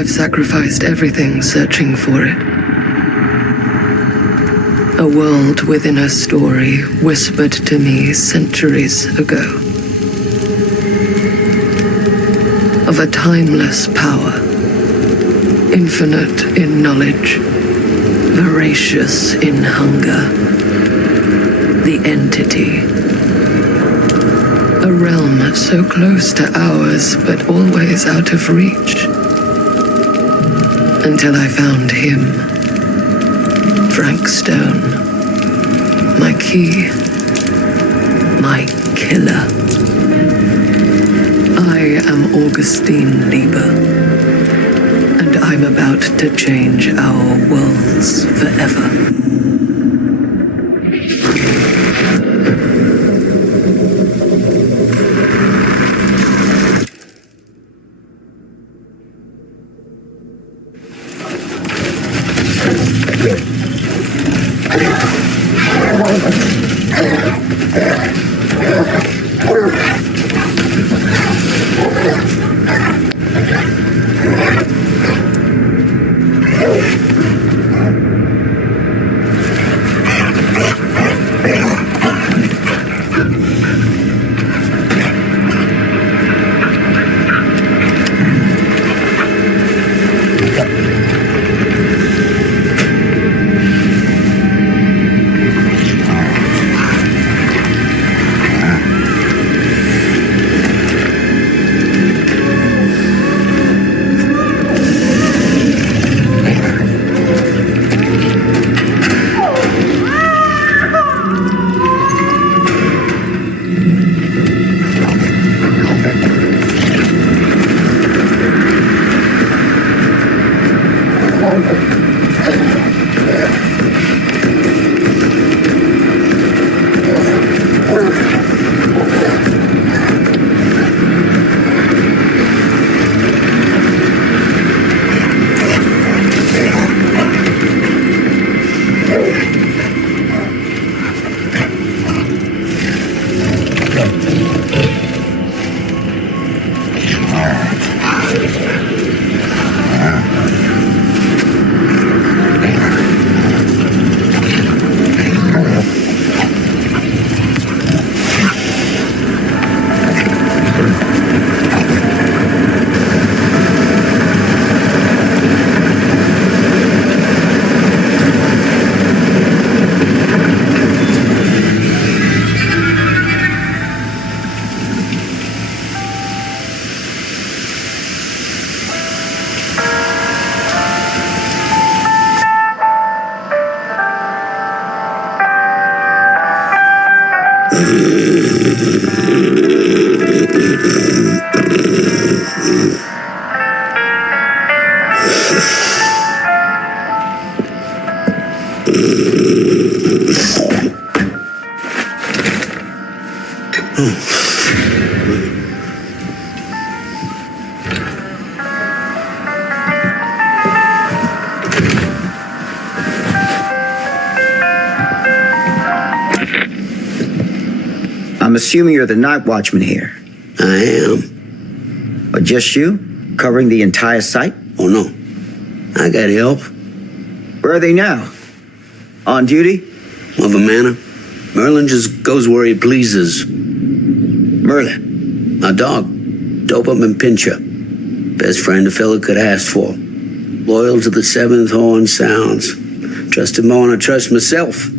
I've sacrificed everything searching for it. A world within a story whispered to me centuries ago. Of a timeless power, infinite in knowledge, voracious in hunger. The entity. A realm so close to ours, but always out of reach. Until I found him. Frankstone. My key. My killer. I am Augustine Lieber. And I'm about to change our worlds forever. I'm assuming you're the night watchman here. I am. But just you? Covering the entire site? Oh, no. I got help. Where are they now? On duty? Of a manner. Merlin just goes where he pleases. Merlin? My dog. Doberman Pinscher. Best friend a fella could ask for. Loyal to the seventh horn sounds. Trust him more than I trust myself.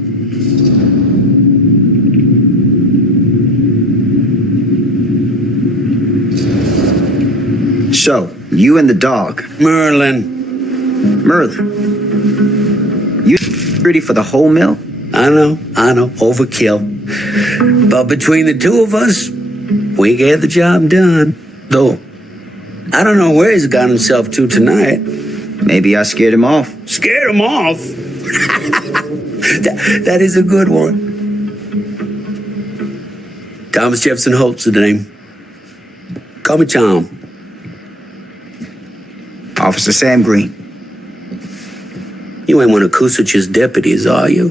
So, you and the dog. Merlin. Merlin. You ready for the whole mill? I know. Overkill. But between the two of us, we get the job done. Though, I don't know where he's got himself to tonight. Maybe I scared him off. Scared him off? that is a good one. Thomas Jefferson Holt's the name. Call me Tom. Officer Sam Green. You ain't one of Kusich's deputies, are you?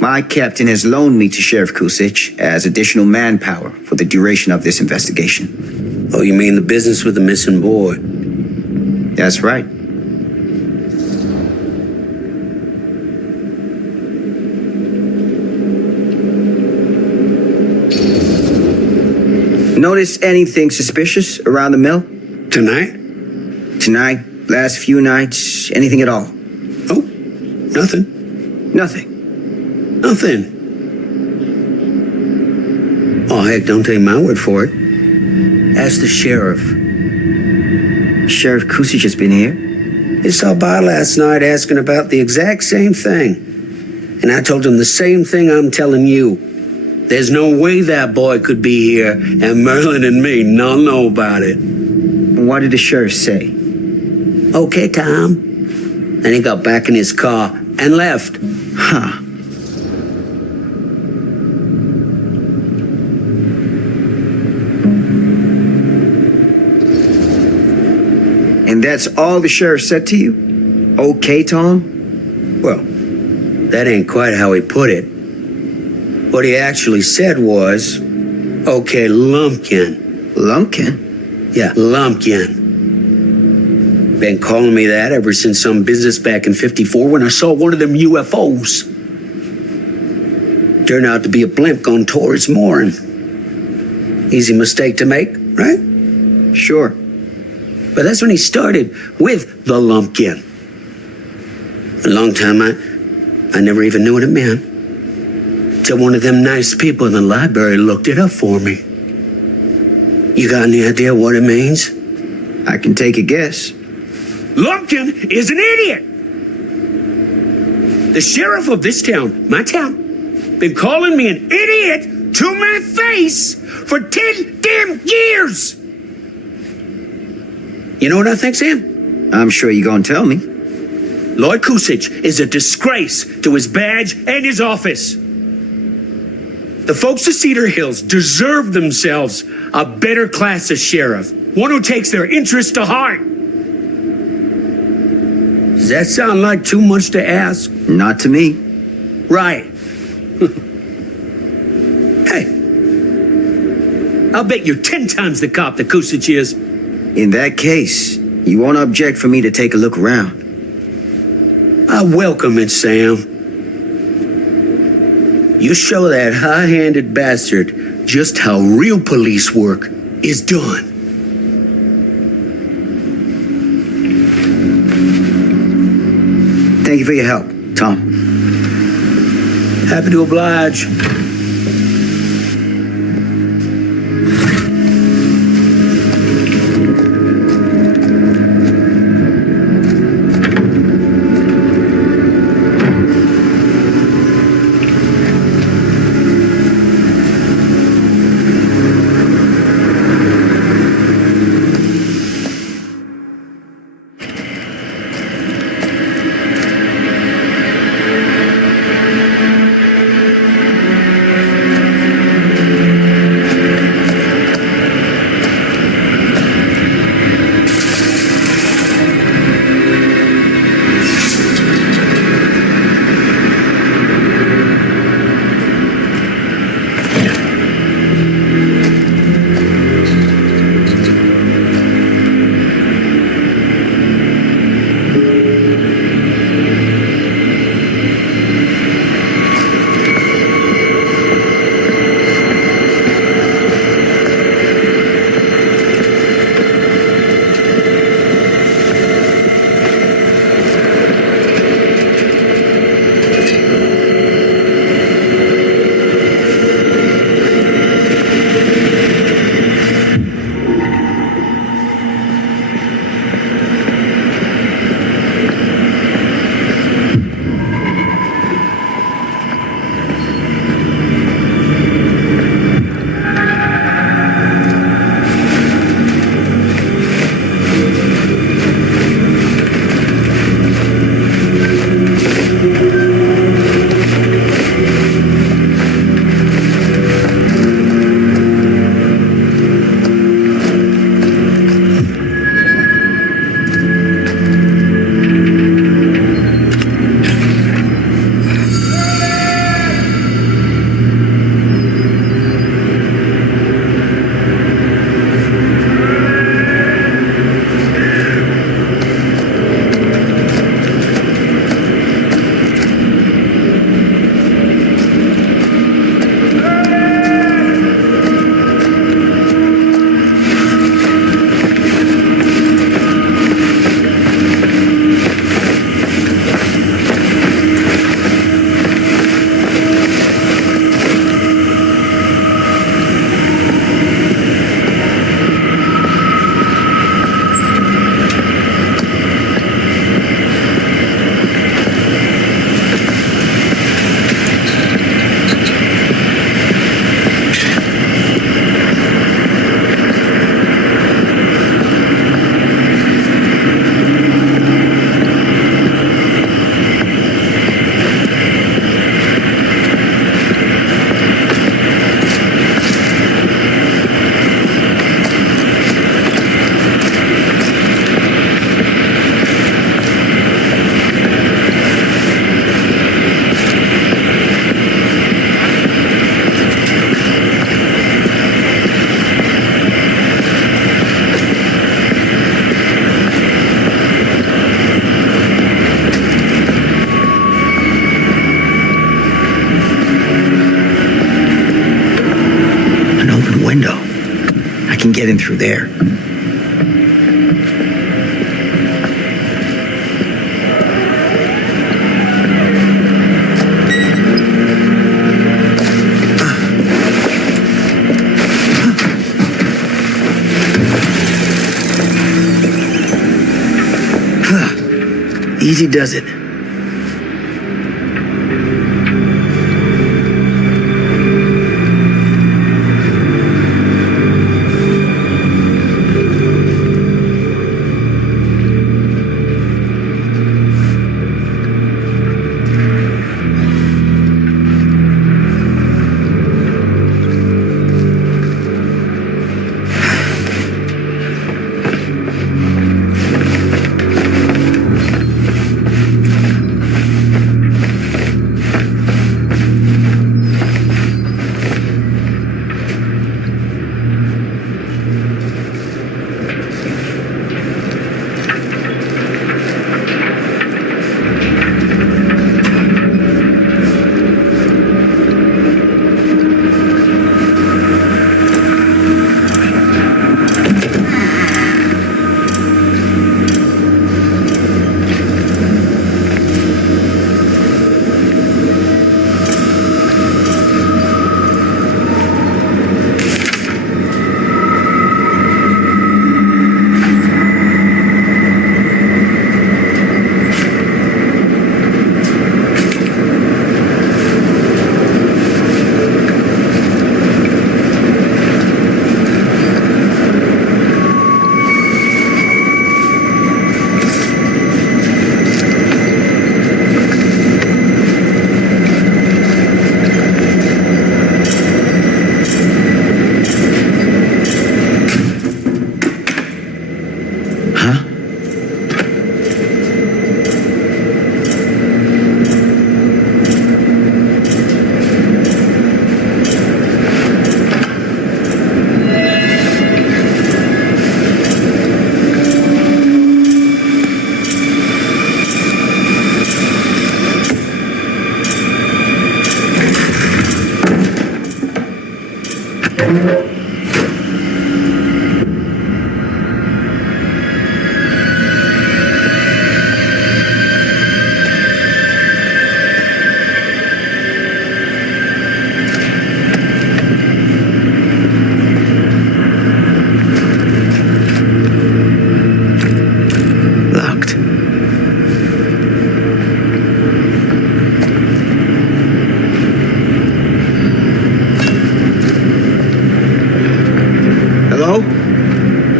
My captain has loaned me to Sheriff Kusich as additional manpower for the duration of this investigation. Oh, you mean the business with the missing boy? That's right. Notice anything suspicious around the mill? Tonight? Tonight, last few nights, anything at all? Oh, nothing. Nothing. Nothing. Oh, heck, don't take my word for it. Ask the sheriff. Sheriff Kusich has been here? He stopped by last night asking about the exact same thing. And I told him the same thing I'm telling you. There's no way that boy could be here, and Merlin and me not know about it. What did the sheriff say? Okay, Tom. Then he got back in his car and left. Huh. And that's all the sheriff said to you? Okay, Tom? Well, that ain't quite how he put it. What he actually said was, okay, Lumpkin. Lumpkin? Yeah, Lumpkin. Been calling me that ever since some business back in '54 when I saw one of them UFOs. Turned out to be a blimp gone towards mooring. Easy mistake to make, right? Sure. But that's when he started with the Lumpkin. A long time I never even knew what it meant. Till one of them nice people in the library looked it up for me. You got any idea what it means? I can take a guess. Lumpkin is an idiot! The sheriff of this town, my town, been calling me an idiot to my face for 10 damn years! You know what I think, Sam? I'm sure you're gonna tell me. Lloyd Kusich is a disgrace to his badge and his office. The folks of Cedar Hills deserve themselves a better class of sheriff, one who takes their interests to heart. Does that sound like too much to ask? Not to me. Right. Hey, I'll bet you're 10 times the cop that Kusich is. In that case, you won't object for me to take a look around. I welcome it, Sam. You show that high-handed bastard just how real police work is done. Thank you for your help, Tom. Happy to oblige. I can get in through there. Easy does it.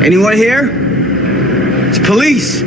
Anyone here? It's police.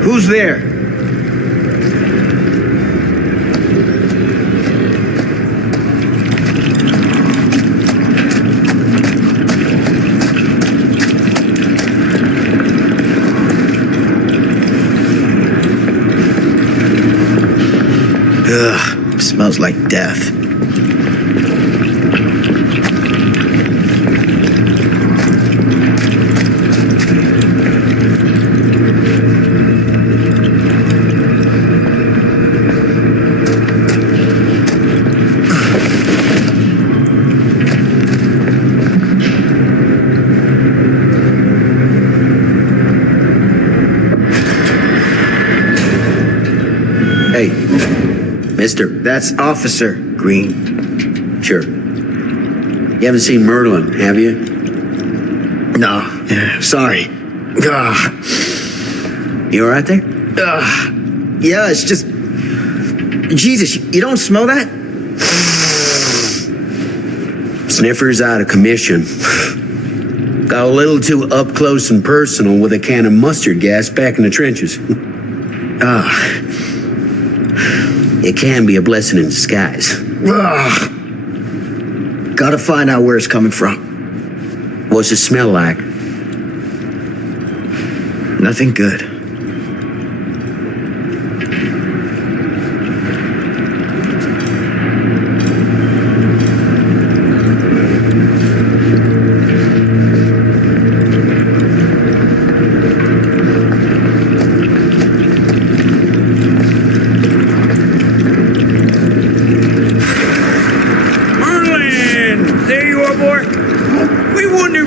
Who's there? Ugh, smells like death. Hey, mister. That's Officer Green. Sure. You haven't seen Merlin, have you? No, sorry. Ugh. You all right there? Yeah, it's just... Jesus, you don't smell that? Sniffer's out of commission. Got a little too up close and personal with a can of mustard gas back in the trenches. It can be a blessing in disguise. Gotta find out where it's coming from. What's it smell like? Nothing good.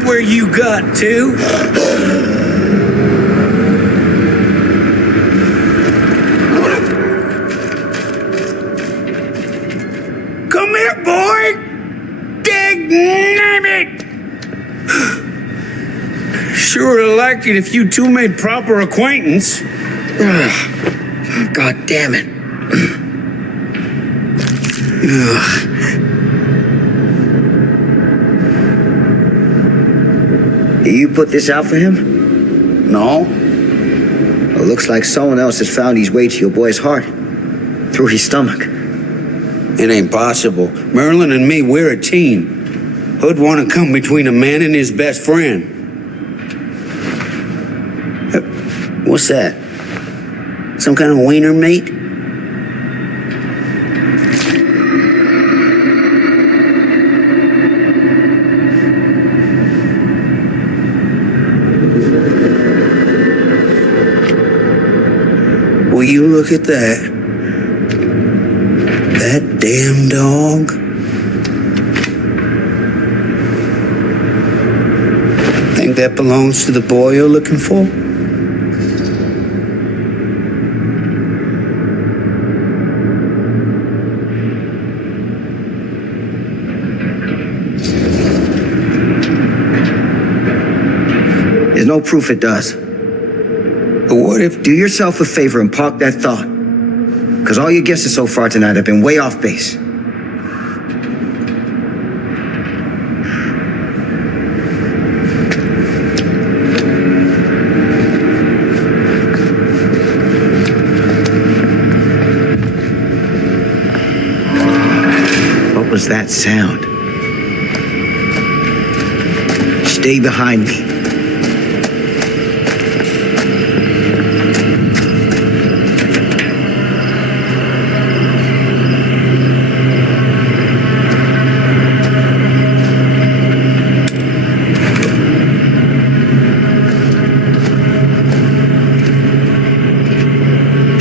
Where you got to? Come here, boy! Dangnabbit! Sure would have liked it if you two made proper acquaintance. God damn it. You put this out for him? No. Well, looks like someone else has found his way to your boy's heart. Through his stomach. It ain't possible. Merlin and me, we're a team. Who'd want to come between a man and his best friend? What's that? Some kind of wiener meat? Will you look at that? That damn dog. Think that belongs to the boy you're looking for? There's no proof it does. But what if... Do yourself a favor and park that thought. Because all your guesses so far tonight have been way off base. What was that sound? Stay behind me.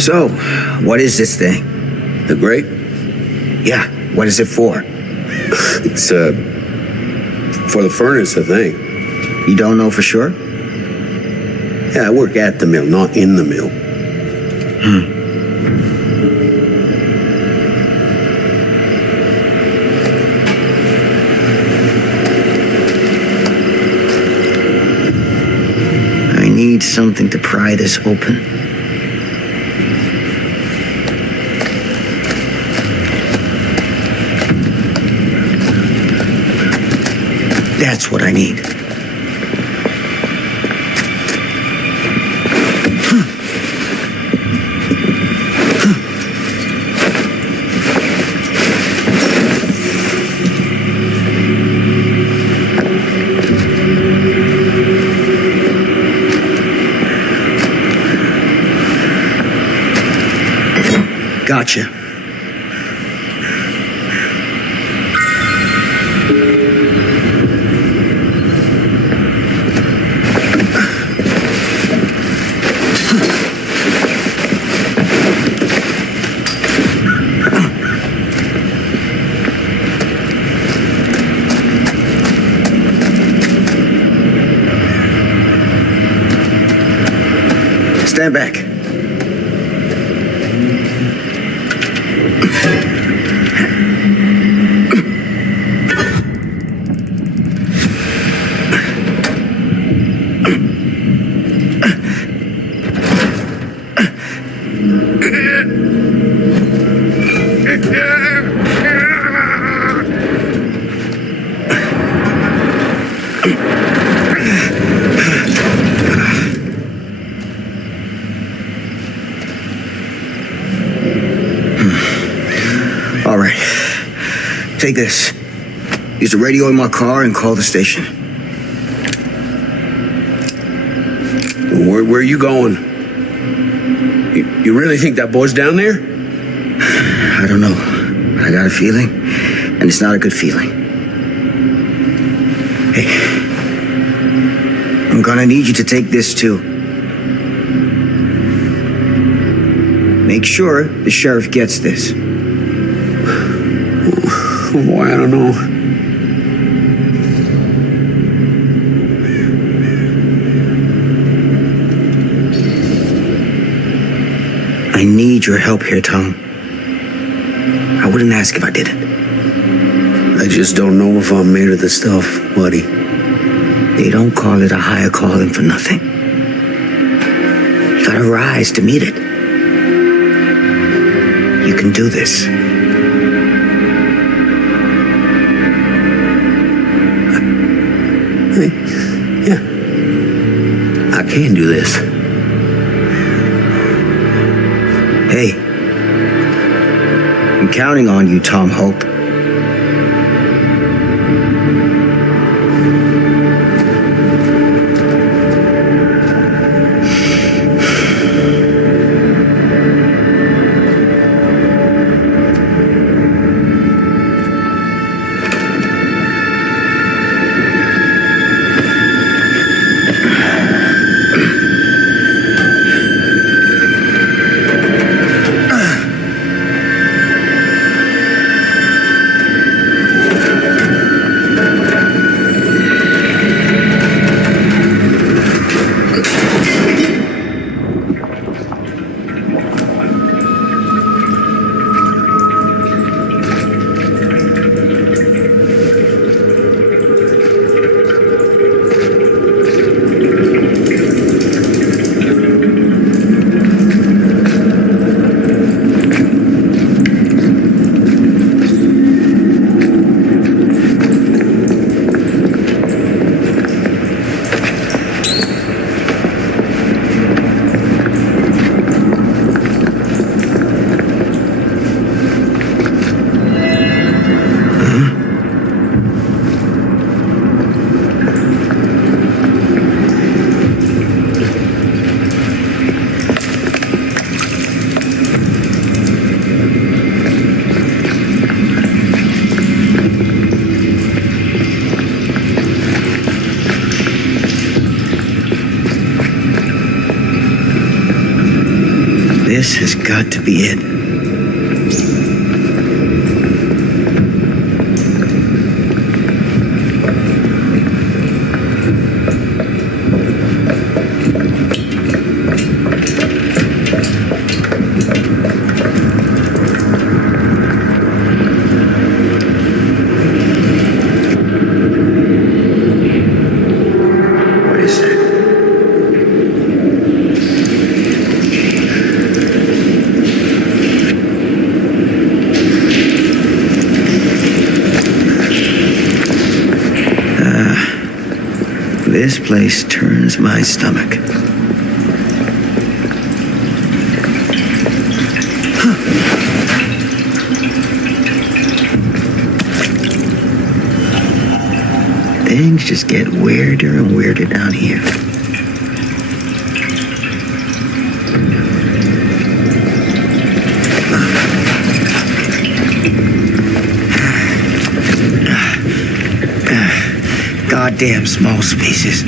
So, what is this thing? The grate? Yeah, what is it for? It's, for the furnace, I think. You don't know for sure? Yeah, I work at the mill, not in the mill. I need something to pry this open. That's what I need. Gotcha. Stand back. Take this. Use the radio in my car and call the station. Where are you going? You really think that boy's down there? I don't know. I got a feeling, and it's not a good feeling. Hey, I'm gonna need you to take this too. Make sure the sheriff gets this. Oh boy, I don't know. I need your help here, Tom. I wouldn't ask if I didn't. I just don't know if I'm made of the stuff, buddy. They don't call it a higher calling for nothing. You gotta rise to meet it. You can do this. Yeah. I can do this. Hey, I'm counting on you, Tom Hope. This has got to be it. What is that? This place turns my stomach. Things just get weirder and weirder down here. Goddamn small spaces.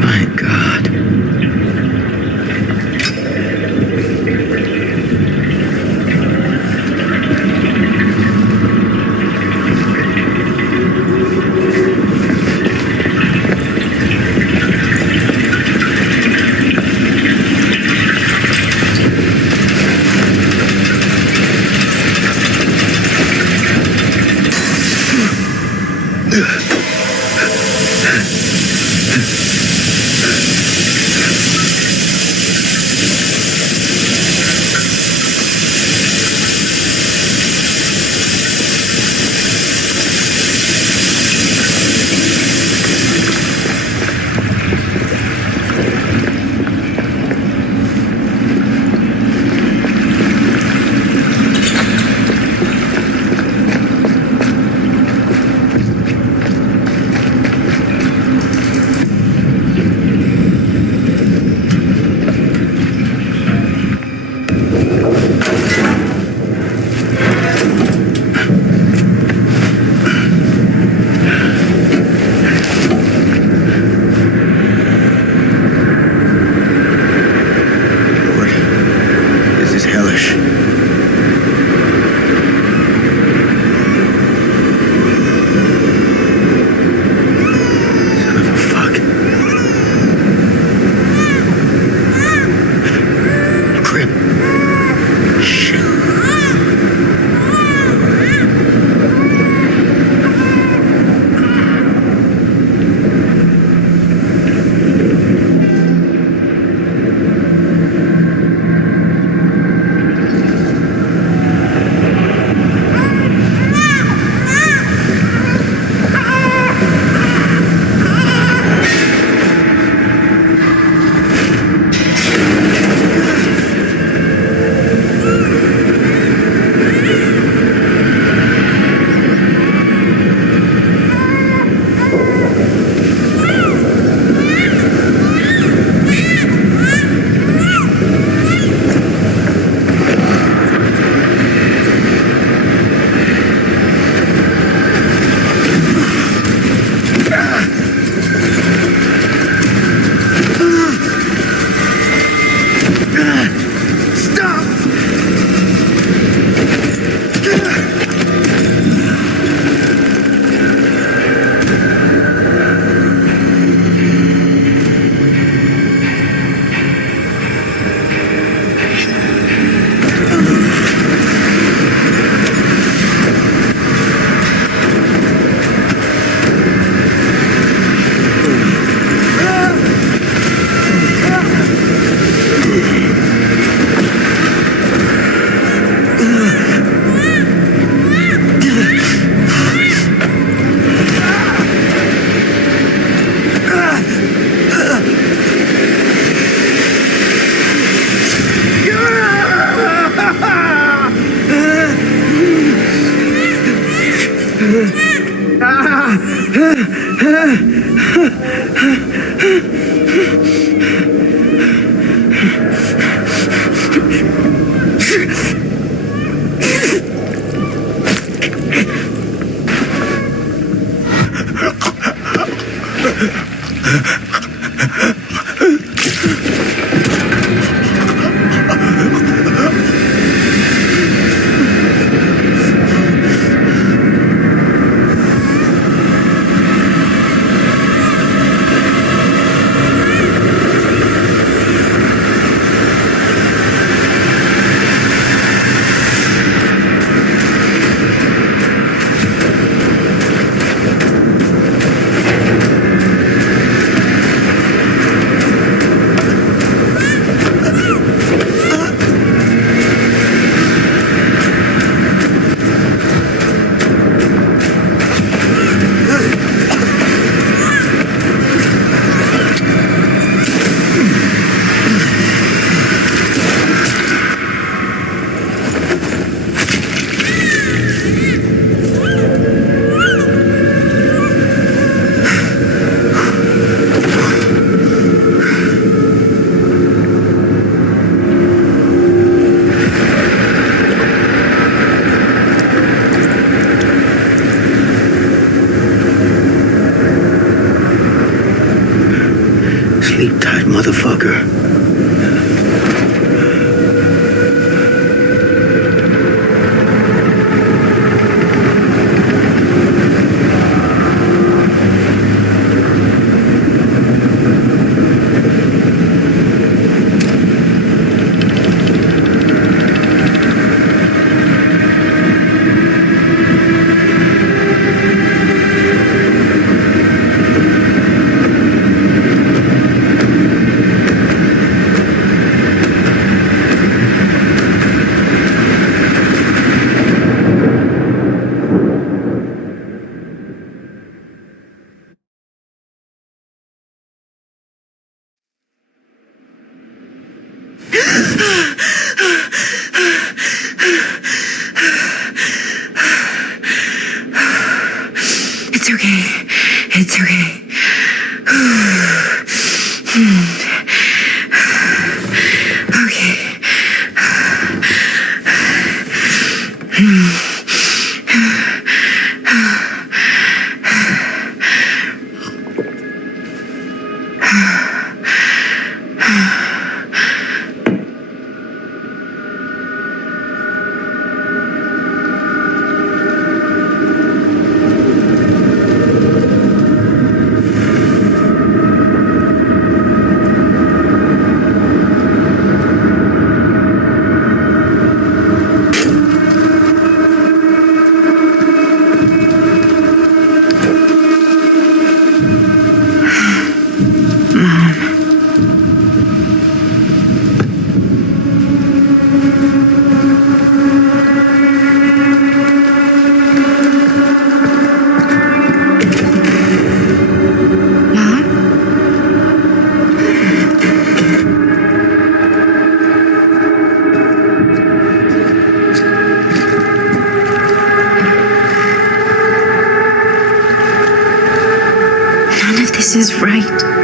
My God. Sleep tight, motherfucker. It's okay. It's okay. This is right.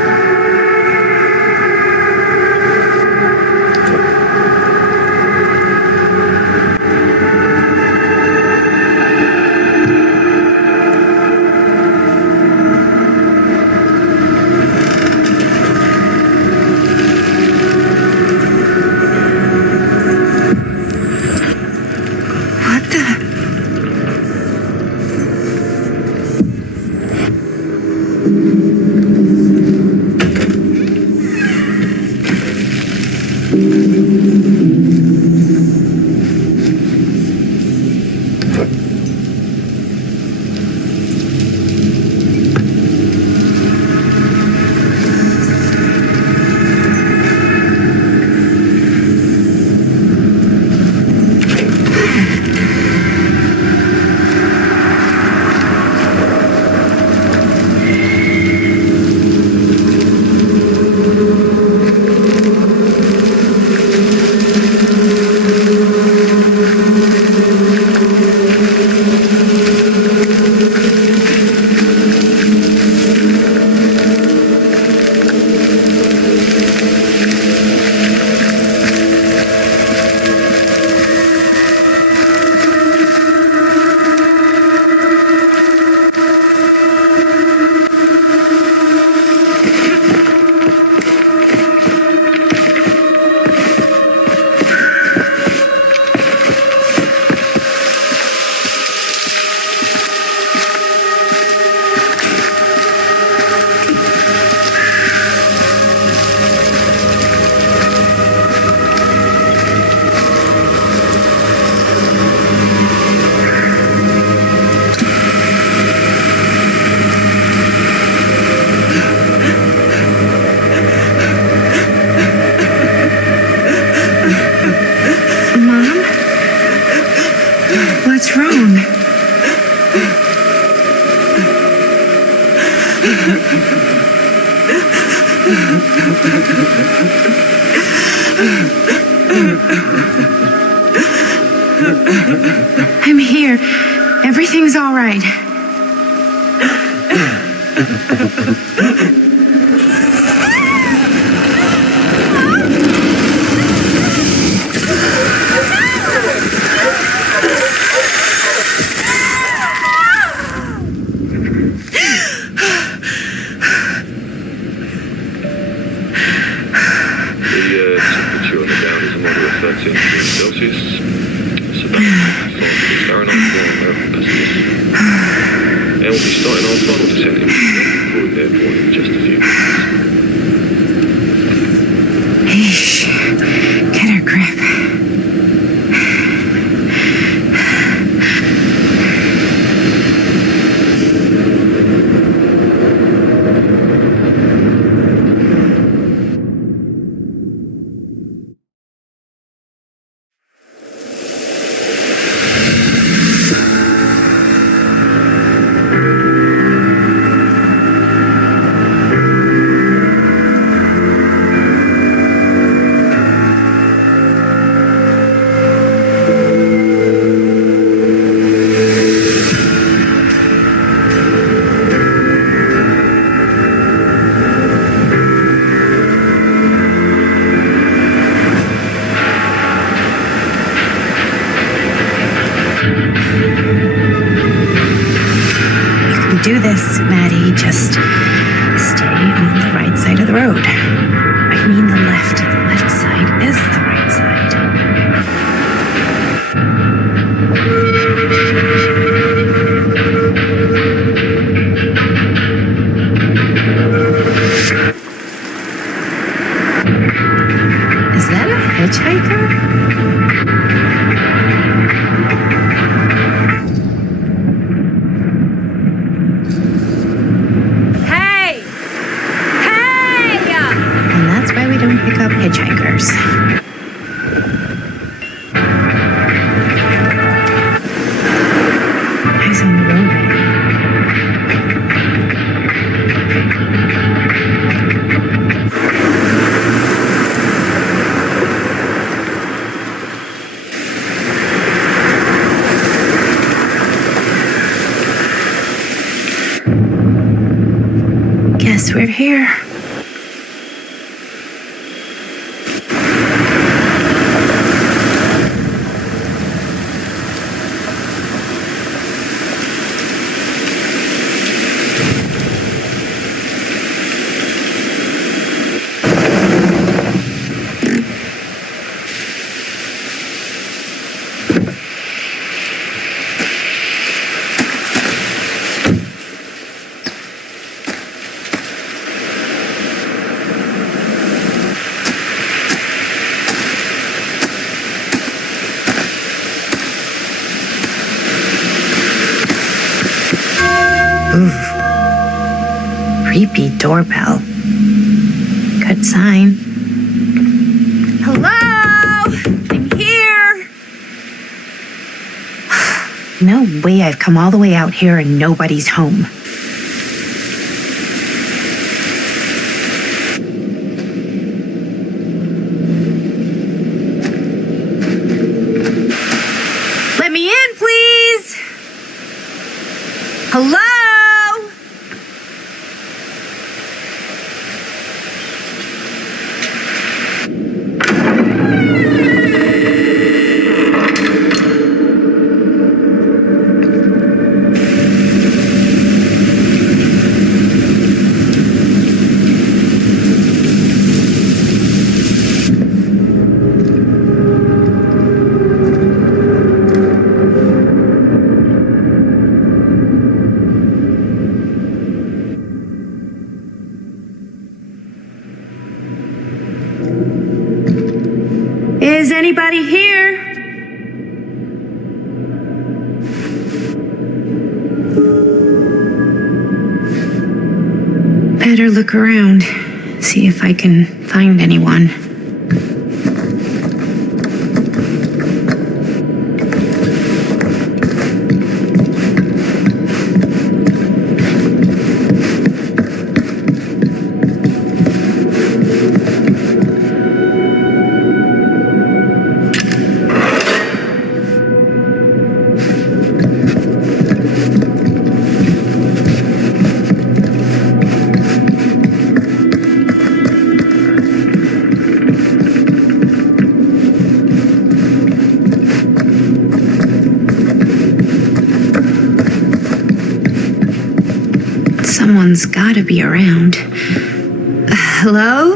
I'm here. Everything's all right. Temperature on the ground is a moderate 13 degrees Celsius. It's about 5 Fahrenheit for American customers. And we'll be starting our final descent into the Croydon Airport in just a few minutes. Eesh. Get a grip. Do this, Maddie. Just stay on the right side of the road. I mean the left. The left side is the right side. Is that a hitchhiker? Pick up hitchhikers. Eyes on the roadway. Guess we're here. Creepy doorbell. Good sign. Hello? I'm here. No way I've come all the way out here and nobody's home. Let me in, please. Hello? Is anybody here? Better look around, see if I can find anyone. Someone's gotta be around. Hello?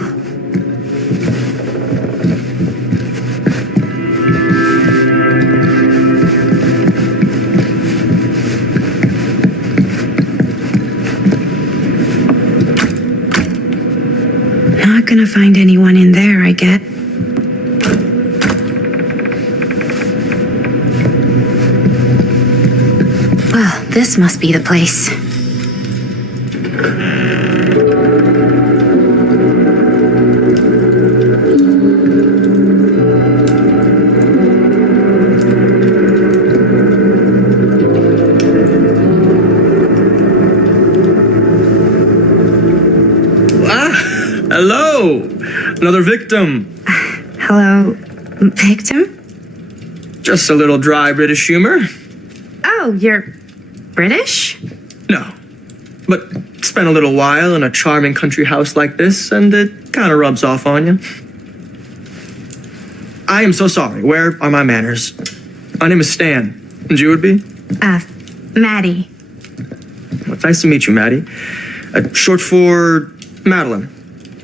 Not gonna find anyone in there, I get. Well, this must be the place. Hello! Another victim. Hello, victim? Just a little dry British humor. Oh, you're British? No. But spent a little while in a charming country house like this, and it kind of rubs off on you. I am so sorry. Where are my manners? My name is Stan. And you would be? Maddie. Well, it's nice to meet you, Maddie. Short for Madeline.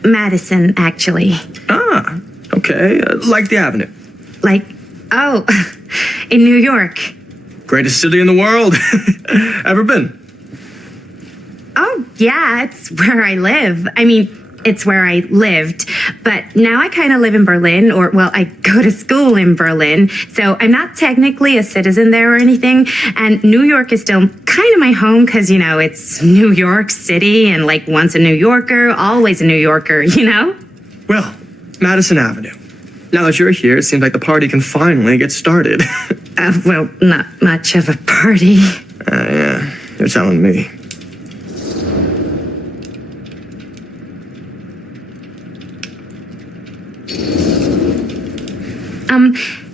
Madison, actually. Ah, okay. Like the Avenue. Like, oh, in New York. Greatest city in the world. Ever been? Oh, yeah, it's where I live. I mean, it's where I lived. But now I kind of live in Berlin, or, well, I go to school in Berlin. So I'm not technically a citizen there or anything. And New York is still kind of my home because, you know, it's New York City and like once a New Yorker, always a New Yorker, you know? Well, Madison Avenue. Now that you're here, it seems like the party can finally get started. Well, not much of a party. Yeah, you're telling me.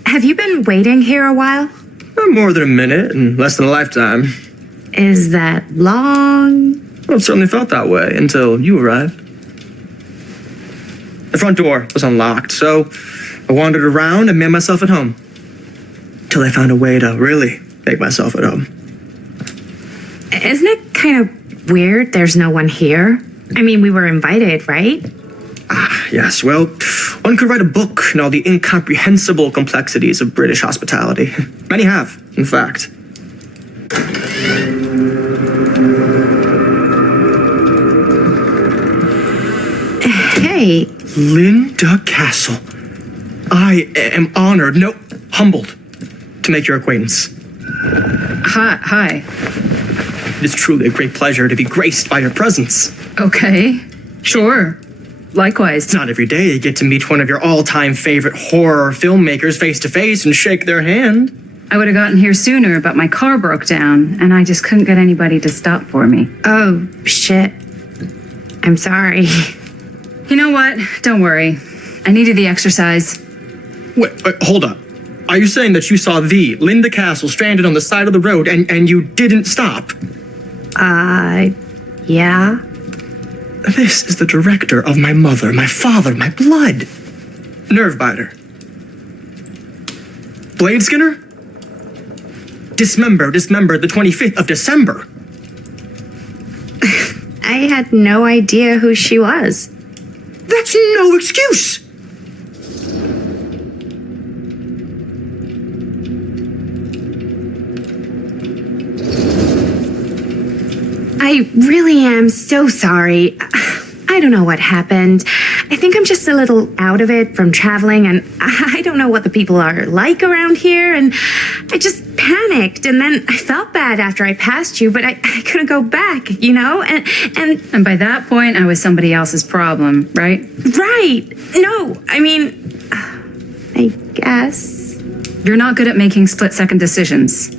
Have you been waiting here a while? More than a minute and less than a lifetime. Is that long? Well, it certainly felt that way until you arrived. The front door was unlocked, so I wandered around and made myself at home. Till I found a way to really make myself at home. Isn't it kind of weird there's no one here? I mean, we were invited, right? Ah, yes, well, one could write a book on all the incomprehensible complexities of British hospitality. Many have, in fact. Hey. Linda Castle. I am honored, no, humbled, to make your acquaintance. Hi. It is truly a great pleasure to be graced by your presence. Okay. Sure. Likewise. It's not every day you get to meet one of your all-time favorite horror filmmakers face to face and shake their hand. I would have gotten here sooner, but my car broke down, and I just couldn't get anybody to stop for me. Oh, shit. I'm sorry. You know what? Don't worry. I needed the exercise. Wait, hold up. Are you saying that you saw the Linda Castle stranded on the side of the road and you didn't stop? Yeah. This is the director of my mother, my father, my blood. Nerve biter. Blade skinner? Dismembered the 25th of December. I had no idea who she was. That's no excuse. I really am so sorry. I don't know what happened. I think I'm just a little out of it from traveling, and I don't know what the people are like around here, and I just panicked, and then I felt bad after I passed you, but I couldn't go back, you know? And by that point, I was somebody else's problem, right? Right. No, I mean, I guess. You're not good at making split-second decisions.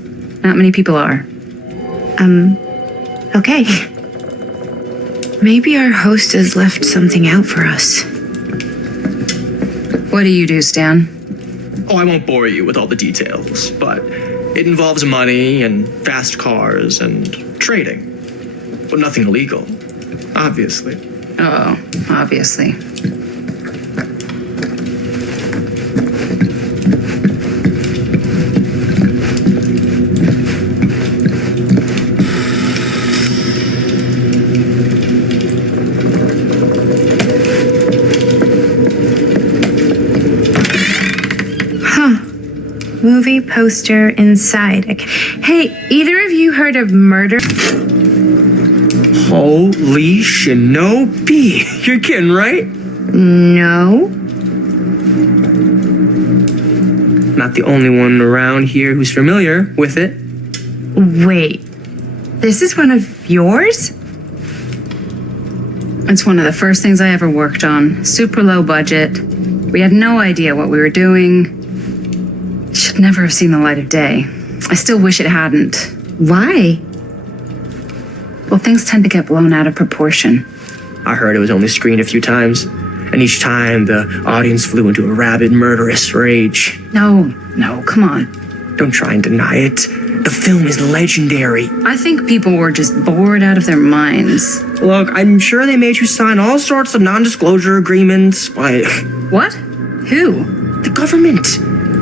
Not many people are. Okay. Maybe our host has left something out for us. What do you do, Stan? Oh, I won't bore you with all the details, but it involves money and fast cars and trading. But nothing illegal, obviously. Oh, obviously. movie poster inside. Okay. Hey, either of you heard of murder? Holy shinobi. You're kidding, right? No. Not the only one around here who's familiar with it. Wait, this is one of yours? It's one of the first things I ever worked on. Super low budget. We had no idea what we were doing. Should never have seen the light of day. I still wish it hadn't. Why? Well, things tend to get blown out of proportion. I heard it was only screened a few times, and each time the audience flew into a rabid, murderous rage. No, come on. Don't try and deny it. The film is legendary. I think people were just bored out of their minds. Look, I'm sure they made you sign all sorts of non-disclosure agreements, like... What? Who? The government.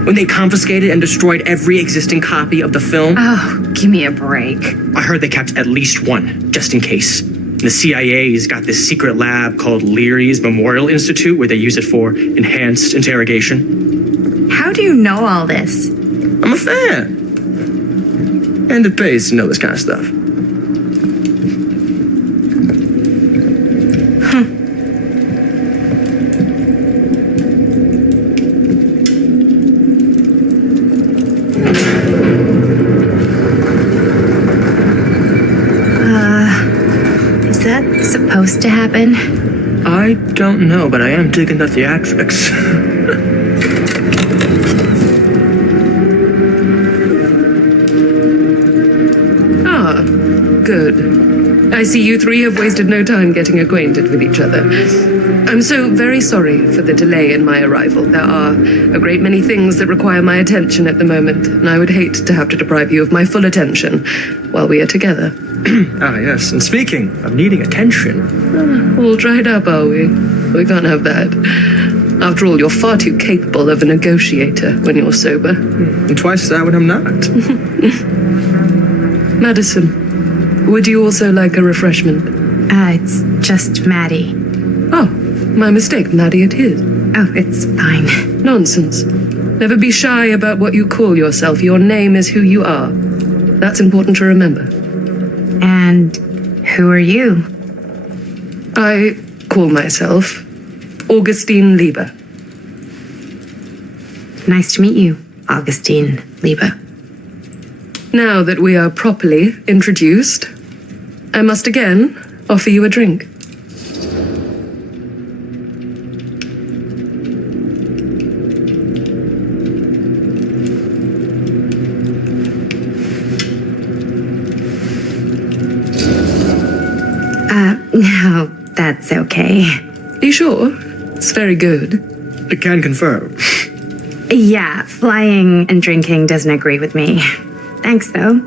When they confiscated and destroyed every existing copy of the film. Oh, give me a break. I heard they kept at least one, just in case. The CIA's got this secret lab called Leary's Memorial Institute where they use it for enhanced interrogation. How do you know all this? I'm a fan. And it pays to know this kind of stuff. Is that supposed to happen? I don't know, but I am digging the theatrics. Good. I see you three have wasted no time getting acquainted with each other. I'm so very sorry for the delay in my arrival. There are a great many things that require my attention at the moment, and I would hate to have to deprive you of my full attention while we are together. Ah, yes. And speaking of needing attention... All dried up, are we? We can't have that. After all, you're far too capable of a negotiator when you're sober. And twice that when I'm not. Madison, would you also like a refreshment? It's just Maddie. Oh, my mistake. Maddie it is. Oh, it's fine. Nonsense. Never be shy about what you call yourself. Your name is who you are. That's important to remember. And who are you? I call myself Augustine Lieber. Nice to meet you, Augustine Lieber. Now that we are properly introduced, I must again offer you a drink. No, that's okay. Are you sure? It's very good. I can confirm. Yeah, flying and drinking doesn't agree with me. Thanks, though.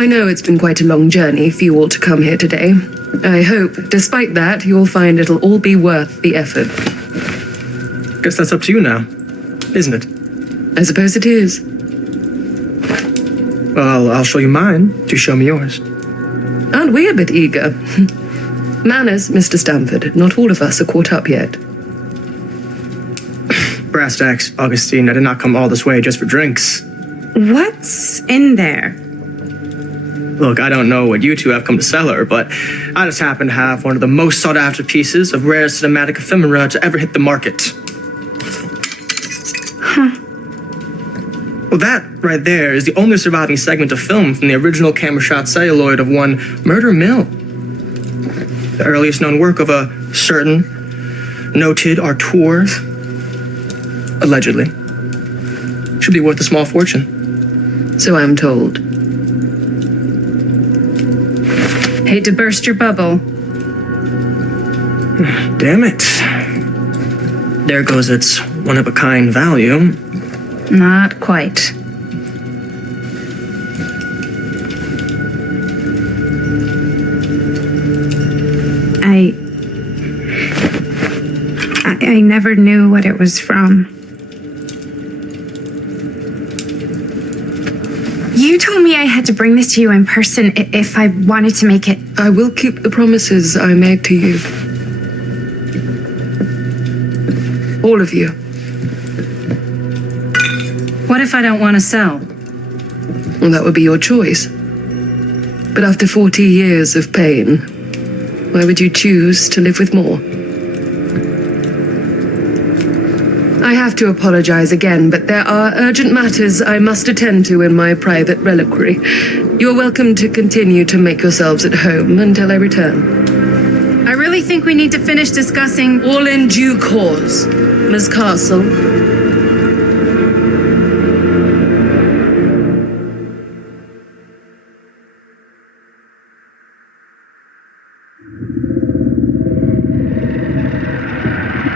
I know it's been quite a long journey for you all to come here today. I hope, despite that, you'll find it'll all be worth the effort. Guess that's up to you now, isn't it? I suppose it is. Well, I'll show you mine. You show me yours. Aren't we a bit eager? Manners, Mr. Stamford. Not all of us are caught up yet. Brass tacks, Augustine. I did not come all this way just for drinks. What's in there? Look, I don't know what you two have come to cellar, but I just happen to have one of the most sought-after pieces of rare cinematic ephemera to ever hit the market. Well, that right there is the only surviving segment of film from the original camera shot celluloid of one Murder Mill. The earliest known work of a certain noted auteur, allegedly. Should be worth a small fortune. So I'm told. Hate to burst your bubble. Damn it. There goes its one-of-a-kind value. Not quite. I never knew what it was from. You told me I had to bring this to you in person if I wanted to make it I will keep the promises I made to you. All of you. What if I don't want to sell? Well, that would be your choice. But after 40 years of pain, why would you choose to live with more? I have to apologize again, but there are urgent matters I must attend to in my private reliquary. You're welcome to continue to make yourselves at home until I return. I really think we need to finish discussing... All in due course, Miss Castle.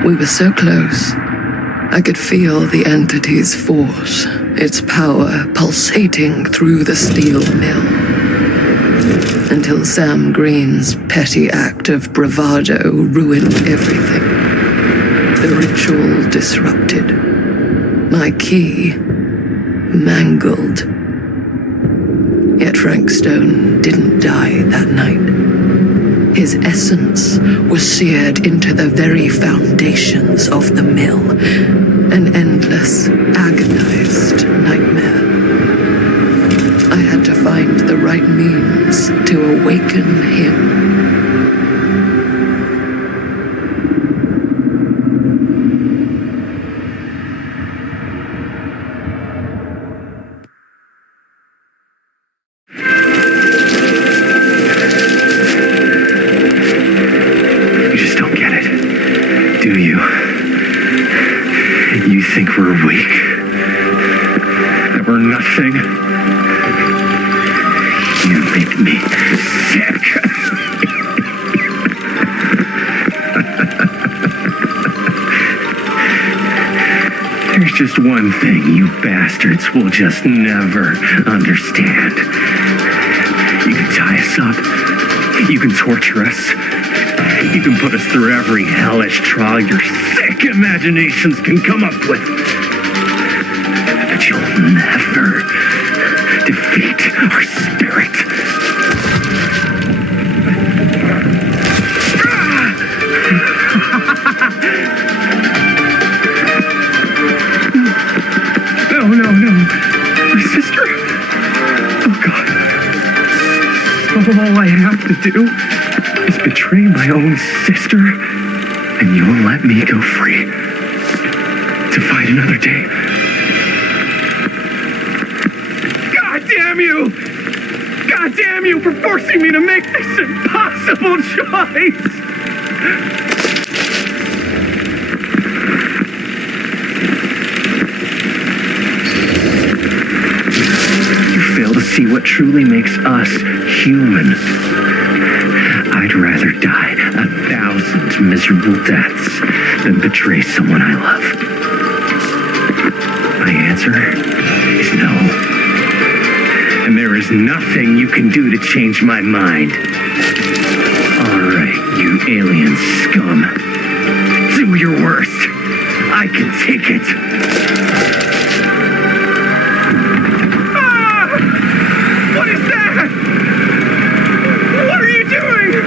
We were so close. I could feel the entity's force, its power pulsating through the steel mill. Until Sam Green's petty act of bravado ruined everything. The ritual disrupted. My key mangled. Yet Frankstone didn't die that night. His essence was seared into the very foundations of the mill, an endless, agonized nightmare. I had to find the right means to awaken him. You think we're weak? That we're nothing? You make me sick. There's just one thing you bastards will just never understand. You can tie us up. You can torture us. You can put us through every hellish trial your sick imaginations can come up with. But you'll never defeat our spirit. No. My sister. Oh, God. All I have to do is betray my own sister, and you'll let me go free to fight another day. God damn you! God damn you for forcing me to make this impossible choice! You fail to see what truly makes us human. I'd rather die 1,000 miserable deaths than betray someone I love. My answer is no. And there is nothing you can do to change my mind. All right, you alien scum. Do your worst. I can take it. Ah! What is that? What are you doing?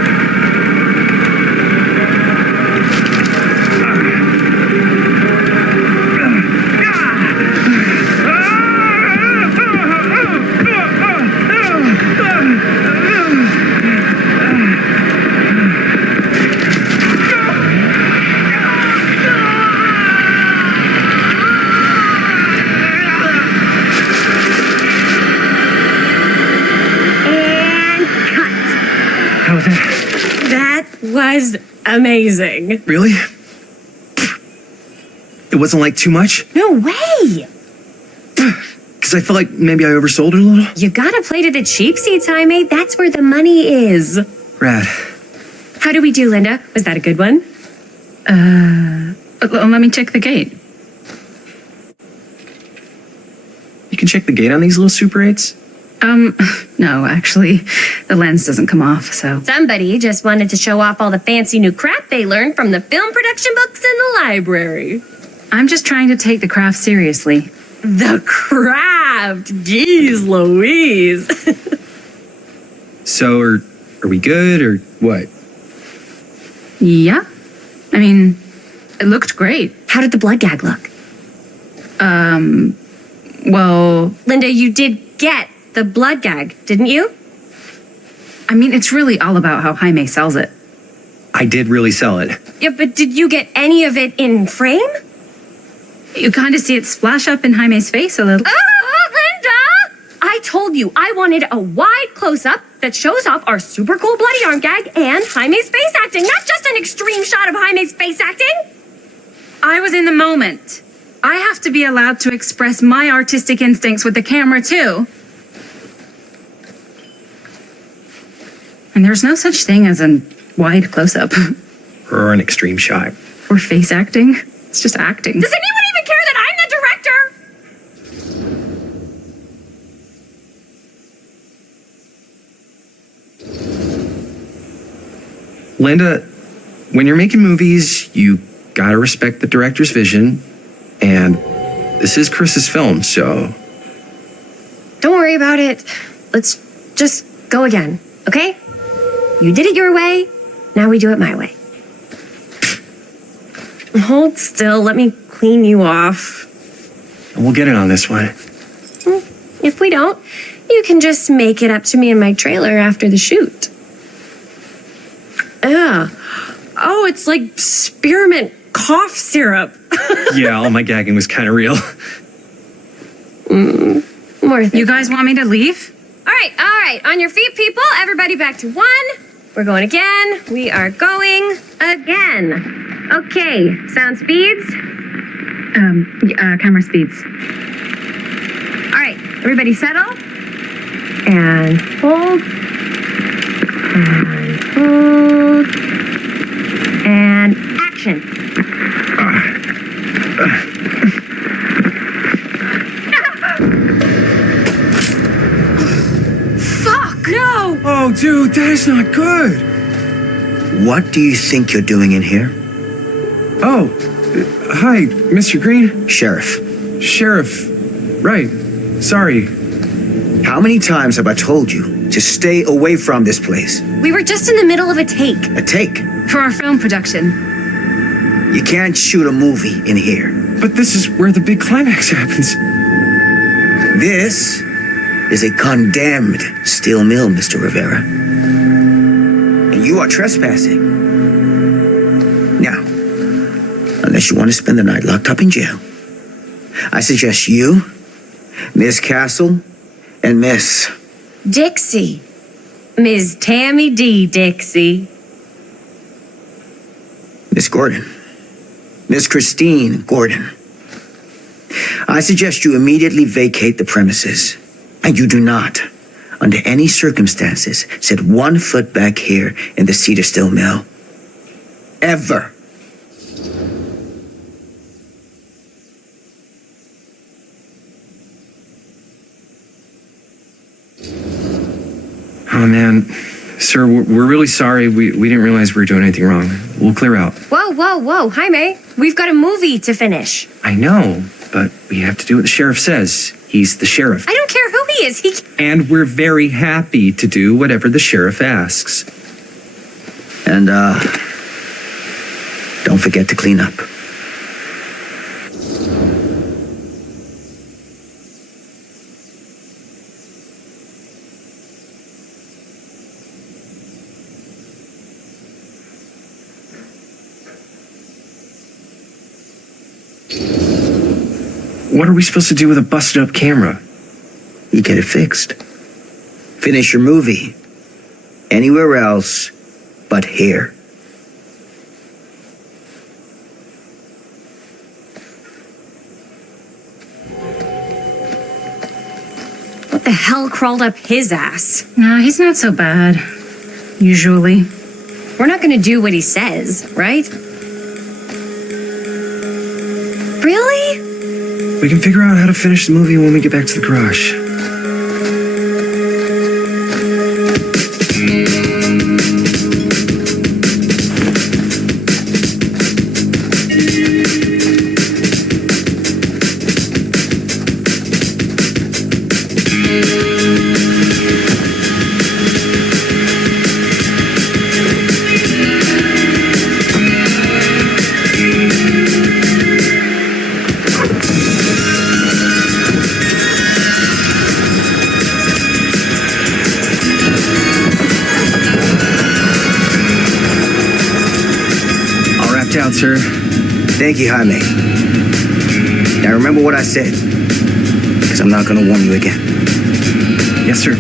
That was amazing. Really? It wasn't like too much? No way! Because I felt like maybe I oversold it a little. You gotta play to the cheap seats, I mate. That's where the money is. Rad. How do we do, Linda? Was that a good one? Let me check the gate. You can check the gate on these little Super 8s? No, actually, the lens doesn't come off, so... Somebody just wanted to show off all the fancy new crap they learned from the film production books in the library. I'm just trying to take the craft seriously. The craft! Jeez Louise! So are Are we good or what? Yeah. I mean, it looked great. How did the blood gag look? Well, Linda, you did get the blood gag, didn't you? I mean, it's really all about how Jaime sells it. I did really sell it. Yeah, but did you get any of it in frame? You kind of see it splash up in Jaime's face a little. Linda! I told you I wanted a wide close-up that shows off our super cool bloody arm gag and Jaime's face acting, not just an extreme shot of Jaime's face acting. I was in the moment. I have to be allowed to express my artistic instincts with the camera, too. And there's no such thing as a wide close-up. Or an extreme shot. Or face acting. It's just acting. Does anyone even care that I'm the director? Linda, when you're making movies, you gotta respect the director's vision. And this is Chris's film, so... Don't worry about it. Let's just go again, okay? You did it your way, now we do it my way. Hold still, let me clean you off. We'll get it on this one. If we don't, you can just make it up to me in my trailer after the shoot. Oh, it's like spearmint cough syrup. Yeah, all my gagging was kind of real. More things. You guys want me to leave? All right. On your feet, people. Everybody back to one. We're going again. We are going again. Okay, sound speeds. Camera speeds. All right, everybody settle. And hold. And hold. And action. Fuck, no! Oh, dude, that is not good. What do you think you're doing in here? Oh, hi, Mr. Green. Sheriff. Sheriff. Right. Sorry. How many times have I told you to stay away from this place? We were just in the middle of a take. A take. For our film production. You can't shoot a movie in here. But this is where the big climax happens. This is a condemned steel mill, Mr. Rivera. And you are trespassing. Now, unless you want to spend the night locked up in jail, I suggest you, Miss Castle, and Miss Dixie. Ms. Tammy D. Dixie. Miss Gordon. Miss Christine Gordon. I suggest you immediately vacate the premises, and you do not, under any circumstances, set 1 foot back here in the Cedar Steel Mill. Ever. Oh, man. Sir, we're really sorry. We didn't realize we were doing anything wrong. We'll clear out. Whoa, Jaime. We've got a movie to finish. I know, but we have to do what the sheriff says. He's the sheriff. I don't care who he is. And we're very happy to do whatever the sheriff asks. And, don't forget to clean up. What are we supposed to do with a busted up camera? You get it fixed. Finish your movie. Anywhere else but here. What the hell crawled up his ass? No, he's not so bad. Usually. We're not gonna do what he says, right? Really? We can figure out how to finish the movie when we get back to the garage. out, sir. Thank you, Jaime. Now remember what I said, because I'm not going to warn you again. Yes, sir.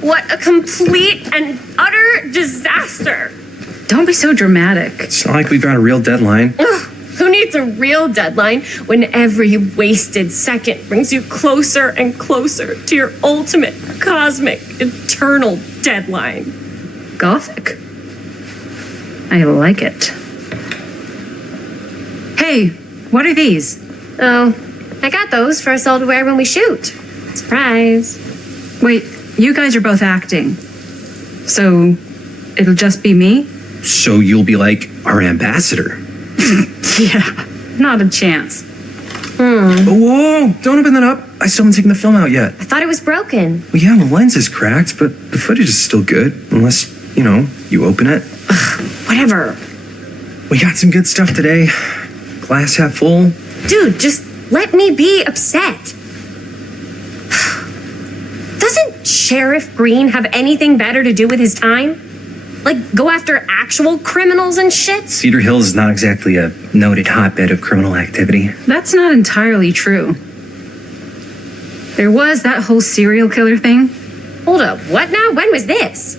What a complete and utter disaster. Don't be so dramatic. It's not like we've got a real deadline. Ugh, who needs a real deadline when every wasted second brings you closer and closer to your ultimate, cosmic, eternal deadline? Gothic. I like it. Hey, what are these? Oh, I got those for us all to wear when we shoot. Surprise. Wait, you guys are both acting. So it'll just be me? So you'll be like our ambassador. Yeah, not a chance. Oh, whoa, don't open that up. I still haven't taken the film out yet. I thought it was broken. Well, yeah, the lens is cracked, but the footage is still good. Unless, you open it. Whatever. We got some good stuff today. Glass half full. Dude, just let me be upset. Doesn't Sheriff Green have anything better to do with his time? Like, go after actual criminals and shit? Cedar Hills is not exactly a noted hotbed of criminal activity. That's not entirely true. There was that whole serial killer thing. Hold up, what now? When was this?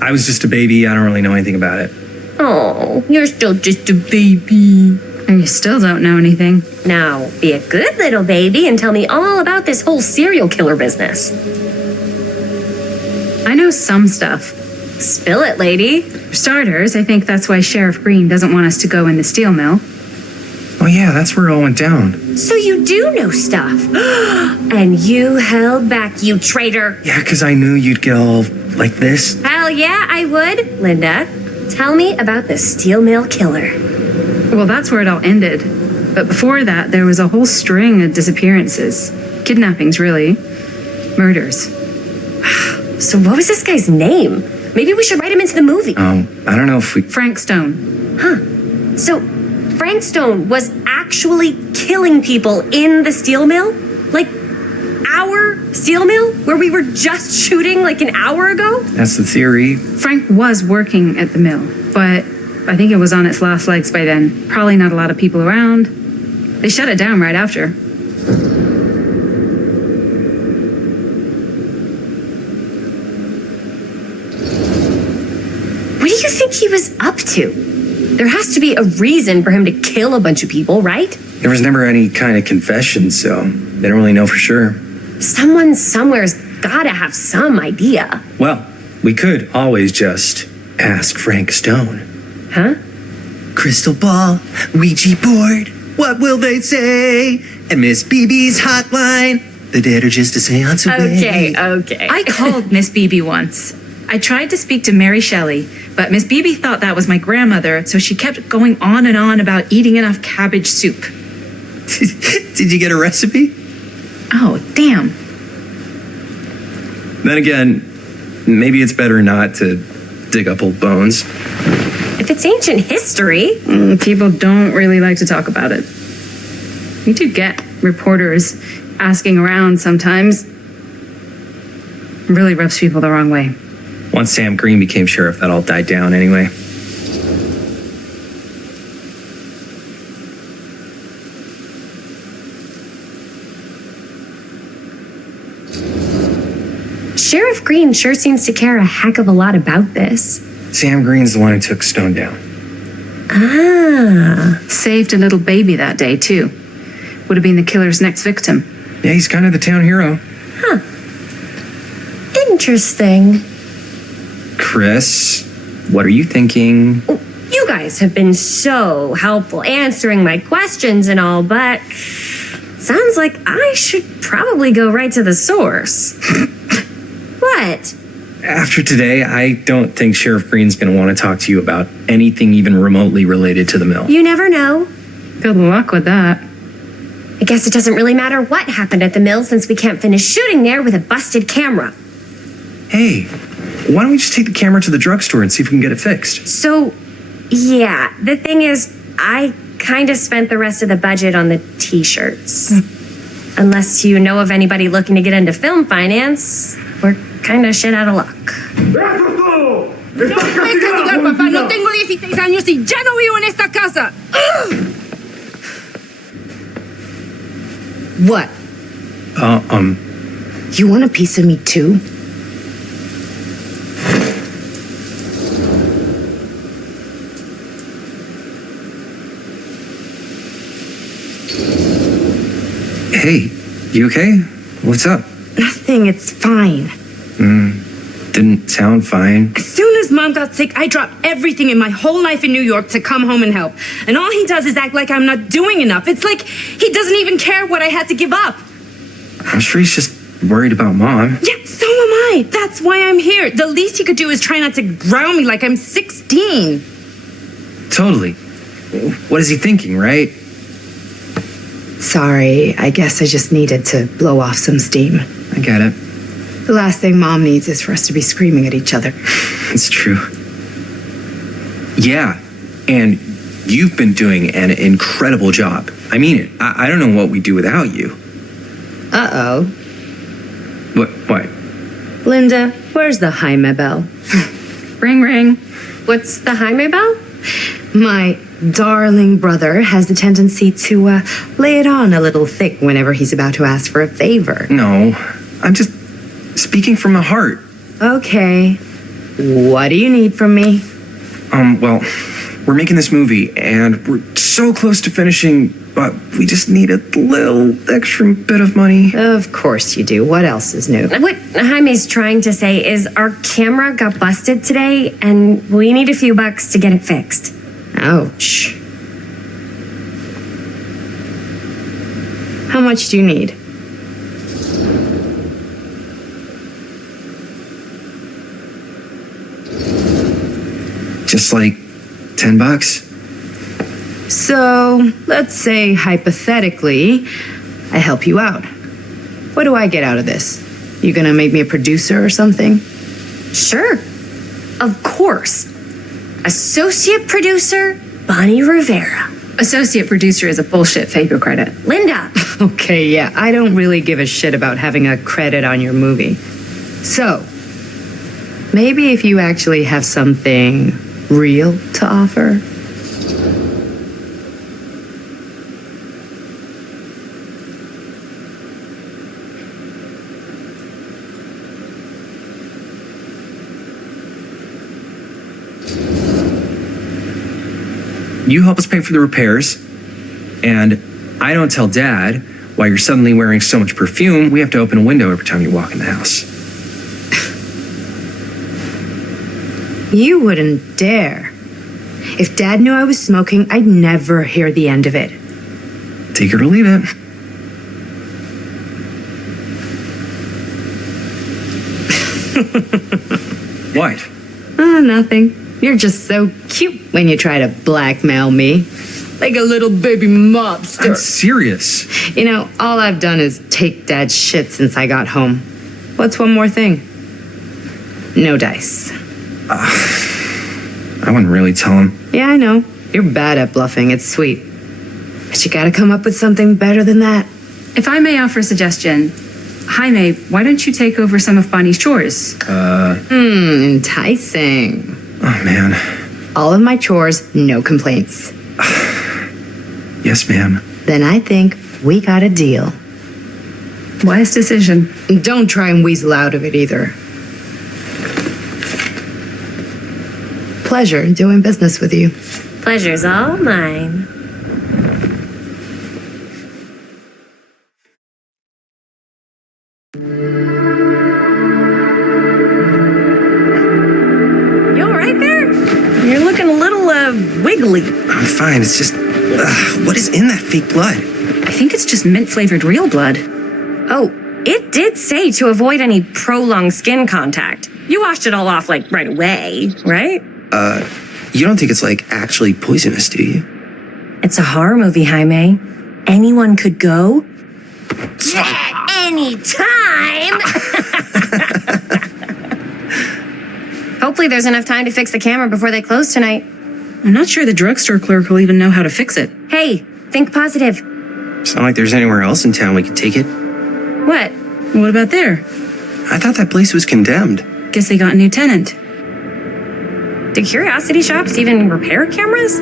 I was just a baby. I don't really know anything about it. Oh, you're still just a baby. And you still don't know anything. Now, be a good little baby and tell me all about this whole serial killer business. I know some stuff. Spill it, lady. For starters, I think that's why Sheriff Green doesn't want us to go in the steel mill. Oh yeah, that's where it all went down. So you do know stuff. And you held back, you traitor. Yeah, because I knew you'd get all like this. Hell yeah, I would. Linda, tell me about the steel mill killer. Well, that's where it all ended. But before that, there was a whole string of disappearances. Kidnappings, really. Murders. So what was this guy's name? Maybe we should write him into the movie. Oh, I don't know if we... Frankstone. Huh. So Frankstone was actually killing people in the steel mill? Like our steel mill? Where we were just shooting like an hour ago? That's the theory. Frank was working at the mill, but I think it was on its last legs by then. Probably not a lot of people around. They shut it down right after. What do you think he was up to? There has to be a reason for him to kill a bunch of people, right? There was never any kind of confession, so they don't really know for sure. Someone somewhere's gotta have some idea. Well, we could always just ask Frank Stone. Huh? Crystal ball, Ouija board, what will they say? And Miss BB's hotline, the dead are just a seance away. Okay. I called Miss Beebe once. I tried to speak to Mary Shelley, but Miss Beebe thought that was my grandmother, so she kept going on and on about eating enough cabbage soup. Did you get a recipe? Oh, damn. Then again, maybe it's better not to dig up old bones. If it's ancient history. People don't really like to talk about it. We do get reporters asking around sometimes. It really rubs people the wrong way. Once Sam Green became sheriff, that all died down anyway. Green sure seems to care a heck of a lot about this. Sam Green's the one who took Stone down. Ah. Saved a little baby that day, too. Would have been the killer's next victim. Yeah, he's kind of the town hero. Huh. Interesting. Chris, what are you thinking? You guys have been so helpful answering my questions and all, but sounds like I should probably go right to the source. What? After today, I don't think Sheriff Green's going to want to talk to you about anything even remotely related to the mill. You never know. Good luck with that. I guess it doesn't really matter what happened at the mill since we can't finish shooting there with a busted camera. Hey, why don't we just take the camera to the drugstore and see if we can get it fixed? So, yeah, the thing is, I kind of spent the rest of the budget on the t-shirts. Unless you know of anybody looking to get into film finance, we're kind of shit out of luck. No puedes castigar, papá. No tengo 16 años y ya no vivo en esta casa. What? You want a piece of me too? Hey, you okay? What's up? Nothing, it's fine. Didn't sound fine. As soon as Mom got sick, I dropped everything in my whole life in New York to come home and help. And all he does is act like I'm not doing enough. It's like he doesn't even care what I had to give up. I'm sure he's just worried about Mom. Yeah, so am I. That's why I'm here. The least he could do is try not to ground me like I'm 16. Totally. What is he thinking, right? Sorry, I guess I just needed to blow off some steam. I get it. The last thing Mom needs is for us to be screaming at each other. It's true. Yeah, and you've been doing an incredible job. I mean it. I don't know what we'd do without you. Uh-oh. What? Linda, where's the Jaime bell? Ring, ring. What's the Jaime bell? My darling brother has the tendency to lay it on a little thick whenever he's about to ask for a favor. No, I'm just speaking from the heart. Okay. What do you need from me? Well, we're making this movie and we're so close to finishing, but we just need a little extra bit of money. Of course you do. What else is new? What Jaime's trying to say is our camera got busted today and we need a few bucks to get it fixed. Ouch. How much do you need? Just like $10. So, let's say hypothetically, I help you out. What do I get out of this? You gonna make me a producer or something? Sure. Of course. Associate producer, Bonnie Rivera. Associate producer is a bullshit favor credit. Linda. Okay, yeah, I don't really give a shit about having a credit on your movie. So, maybe if you actually have something real to offer. You help us pay for the repairs, and I don't tell Dad why you're suddenly wearing so much perfume. We have to open a window every time you walk in the house. You wouldn't dare. If Dad knew I was smoking, I'd never hear the end of it. Take it or leave it. What? Oh, nothing. You're just so cute when you try to blackmail me. Like a little baby mobster. I'm serious. You know, all I've done is take Dad's shit since I got home. What's one more thing? No dice. I wouldn't really tell him. Yeah, I know. You're bad at bluffing. It's sweet. But you gotta come up with something better than that. If I may offer a suggestion, Jaime, why don't you take over some of Bonnie's chores? Enticing. Oh, man. All of my chores, no complaints. Yes, ma'am. Then I think we got a deal. Wise decision. Don't try and weasel out of it either. Pleasure doing business with you. Pleasure's all mine. You all right there? You're looking a little, wiggly. I'm fine. It's just, what is in that fake blood? I think it's just mint-flavored real blood. Oh, it did say to avoid any prolonged skin contact. You washed it all off, like, right away, right? You don't think it's, like, actually poisonous, do you? It's a horror movie, Jaime. Anyone could go. Yeah, anytime! Hopefully there's enough time to fix the camera before they close tonight. I'm not sure the drugstore clerk will even know how to fix it. Hey, think positive. It's not like there's anywhere else in town we could take it. What? What about there? I thought that place was condemned. Guess they got a new tenant. Do curiosity shops even repair cameras?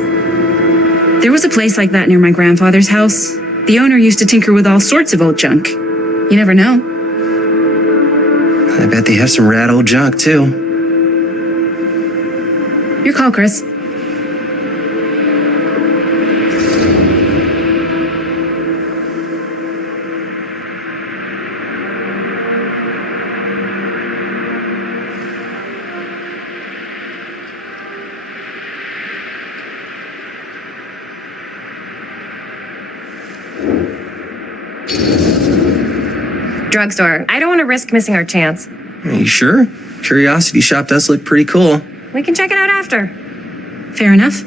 There was a place like that near my grandfather's house. The owner used to tinker with all sorts of old junk. You never know. I bet they have some rad old junk, too. Your call, Chris. Drugstore. I don't want to risk missing our chance. Are you sure? Curiosity shop does look pretty cool. We can check it out after. Fair enough.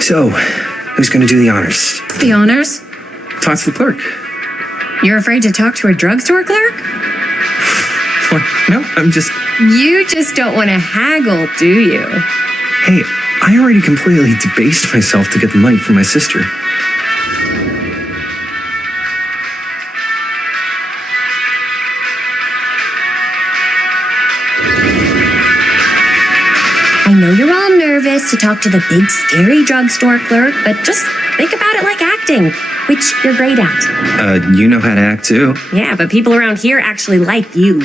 So, who's going to do the honors? The honors? Talk to the clerk. You're afraid to talk to a drugstore clerk? What? No, I'm just... You just don't want to haggle, do you? Hey, I already completely debased myself to get the money from my sister. I know you're all nervous to talk to the big, scary drugstore clerk, but just think about it like acting, which you're great at. You know how to act too. Yeah, but people around here actually like you.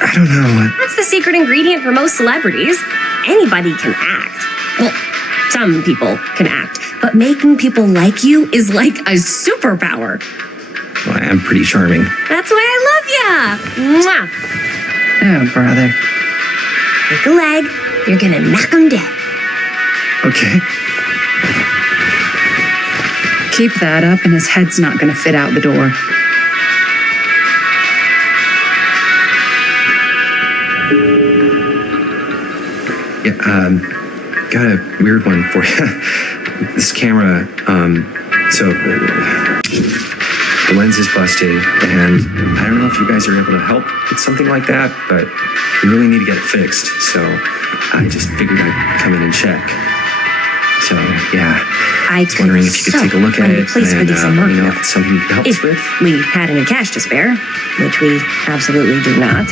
I don't know. That's the secret ingredient for most celebrities. Anybody can act. Well, some people can act, but making people like you is like a superpower. Well, I'm pretty charming. That's why I love ya. Mwah. Oh, brother. Take a leg, you're gonna knock him dead. Okay. Keep that up and his head's not gonna fit out the door. Yeah, got a weird one for you. This camera, the lens is busted, and I don't know if you guys are able to help with something like that, but we really need to get it fixed, so I just figured I'd come in and check. So, yeah, I was wondering if you could take a look at it and let me know if it's something you can help us with. If we had any cash to spare, which we absolutely do not.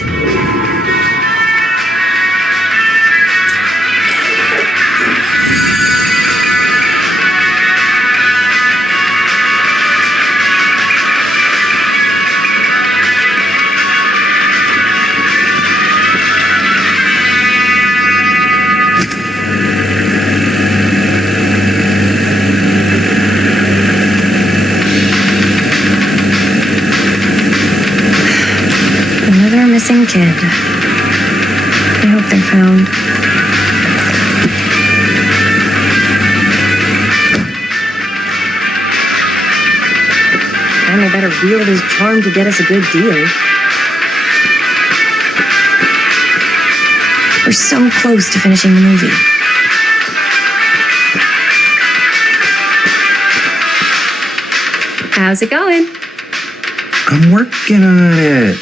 Missing kid. I hope they're found. Jaime better wield his charm to get us a good deal. We're so close to finishing the movie. How's it going? I'm working on it.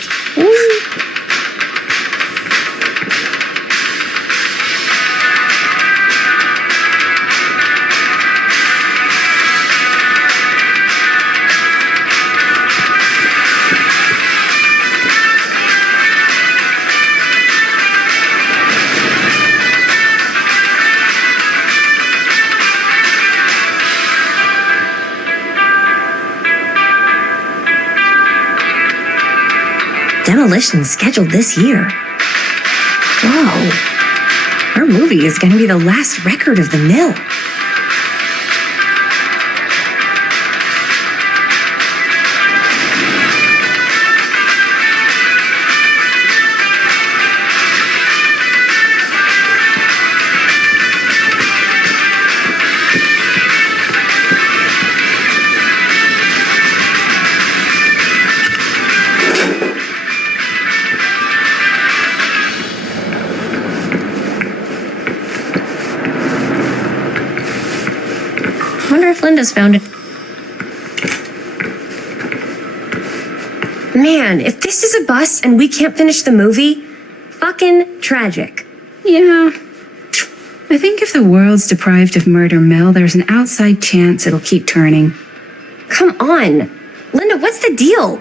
demolition scheduled this year. Whoa. Our movie is going to be the last record of the mill. Linda's found it. Man, if this is a bust and we can't finish the movie, fucking tragic. Yeah. I think if the world's deprived of Murder Mill, there's an outside chance it'll keep turning. Come on. Linda, what's the deal?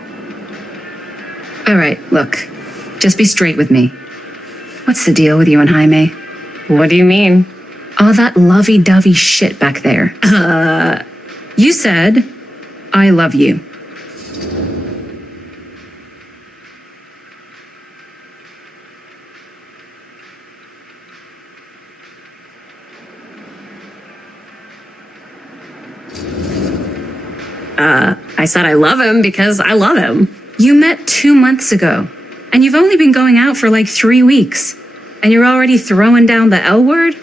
All right, look. Just be straight with me. What's the deal with you and Jaime? What do you mean? All that lovey-dovey shit back there. You said, I love you. I said I love him because I love him. You met 2 months ago, and you've only been going out for like 3 weeks, and you're already throwing down the L word?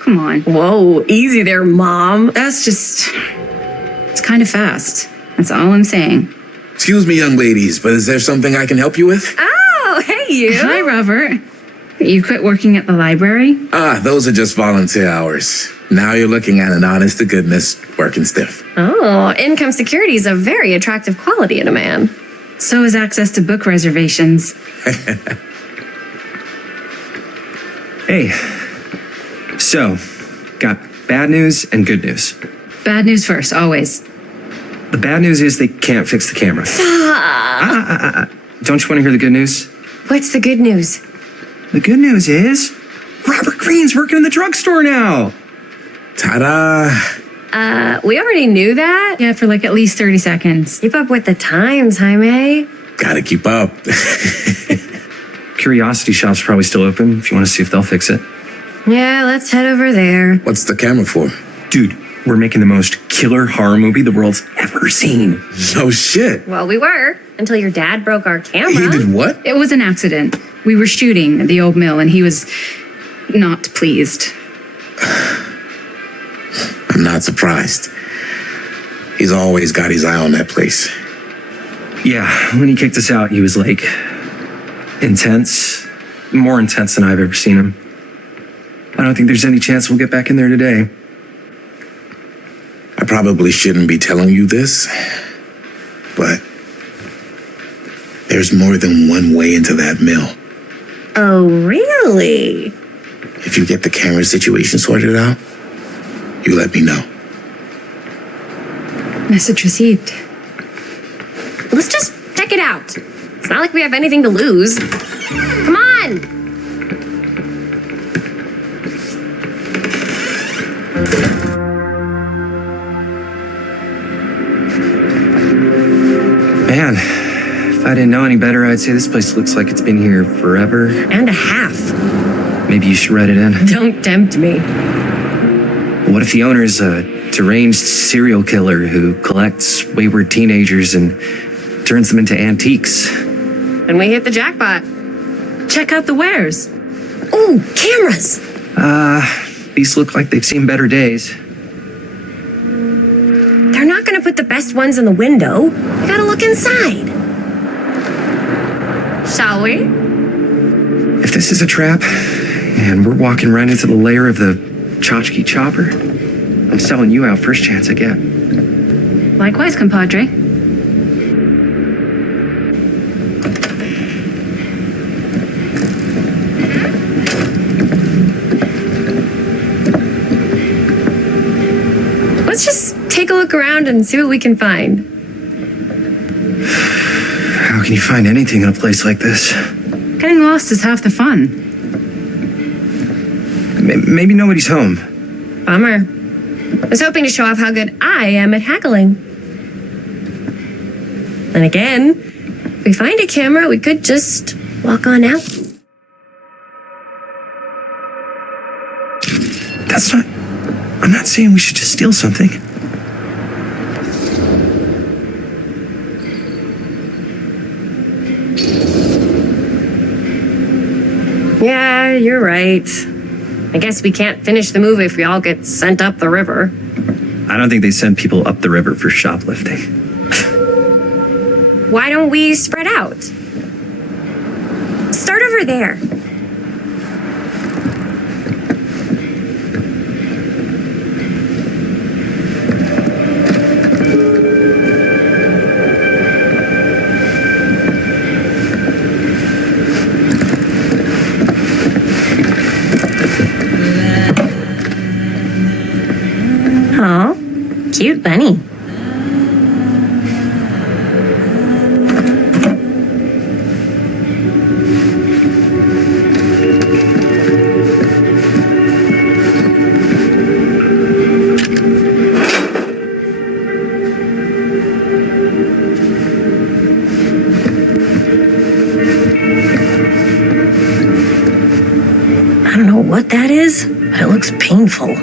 Come on. Whoa, easy there, Mom. That's just... It's kind of fast. That's all I'm saying. Excuse me, young ladies, but is there something I can help you with? Oh, hey, you. Hi, Robert. You quit working at the library? Those are just volunteer hours. Now you're looking at an honest-to-goodness working stiff. Oh, income security is a very attractive quality in a man. So is access to book reservations. Hey, so, got bad news and good news. Bad news first, always. The bad news is they can't fix the camera. Don't you want to hear the good news? What's the good news? The good news is Robert Greene's working in the drugstore now. Ta-da! We already knew that. Yeah, for like at least 30 seconds. Keep up with the times, Jaime. Gotta keep up. Curiosity Shop's probably still open if you want to see if they'll fix it. Yeah, let's head over there. What's the camera for? Dude, we're making the most killer horror movie the world's ever seen. No shit. Well, we were, until your dad broke our camera. He did what? It was an accident. We were shooting at the old mill, and he was not pleased. I'm not surprised. He's always got his eye on that place. Yeah, when he kicked us out, he was like intense, more intense than I've ever seen him. I don't think there's any chance we'll get back in there today. I probably shouldn't be telling you this, but there's more than one way into that mill. Oh, really? If you get the camera situation sorted out, you let me know. Message received. Let's just check it out. It's not like we have anything to lose. Come on! Man, if I didn't know any better, I'd say this place looks like it's been here forever. And a half. Maybe you should write it in. Don't tempt me. What if the owner's a deranged serial killer who collects wayward teenagers and turns them into antiques? And we hit the jackpot. Check out the wares. Ooh, cameras! These look like they've seen better days. They're not gonna put the best ones in the window. We gotta look inside. Shall we? If this is a trap, and we're walking right into the lair of the tchotchke chopper, I'm selling you out first chance I get. Likewise, compadre. Let's just take a look around and see what we can find. How can you find anything in a place like this? Getting lost is half the fun. Maybe nobody's home. Bummer. I was hoping to show off how good I am at haggling. And again, we find a camera, we could just walk on out. That's not... I'm not saying we should just steal something. Yeah, you're right. I guess we can't finish the movie if we all get sent up the river. I don't think they send people up the river for shoplifting. Why don't we spread out? Start over there. Oh, cute bunny. I don't know what that is, but it looks painful.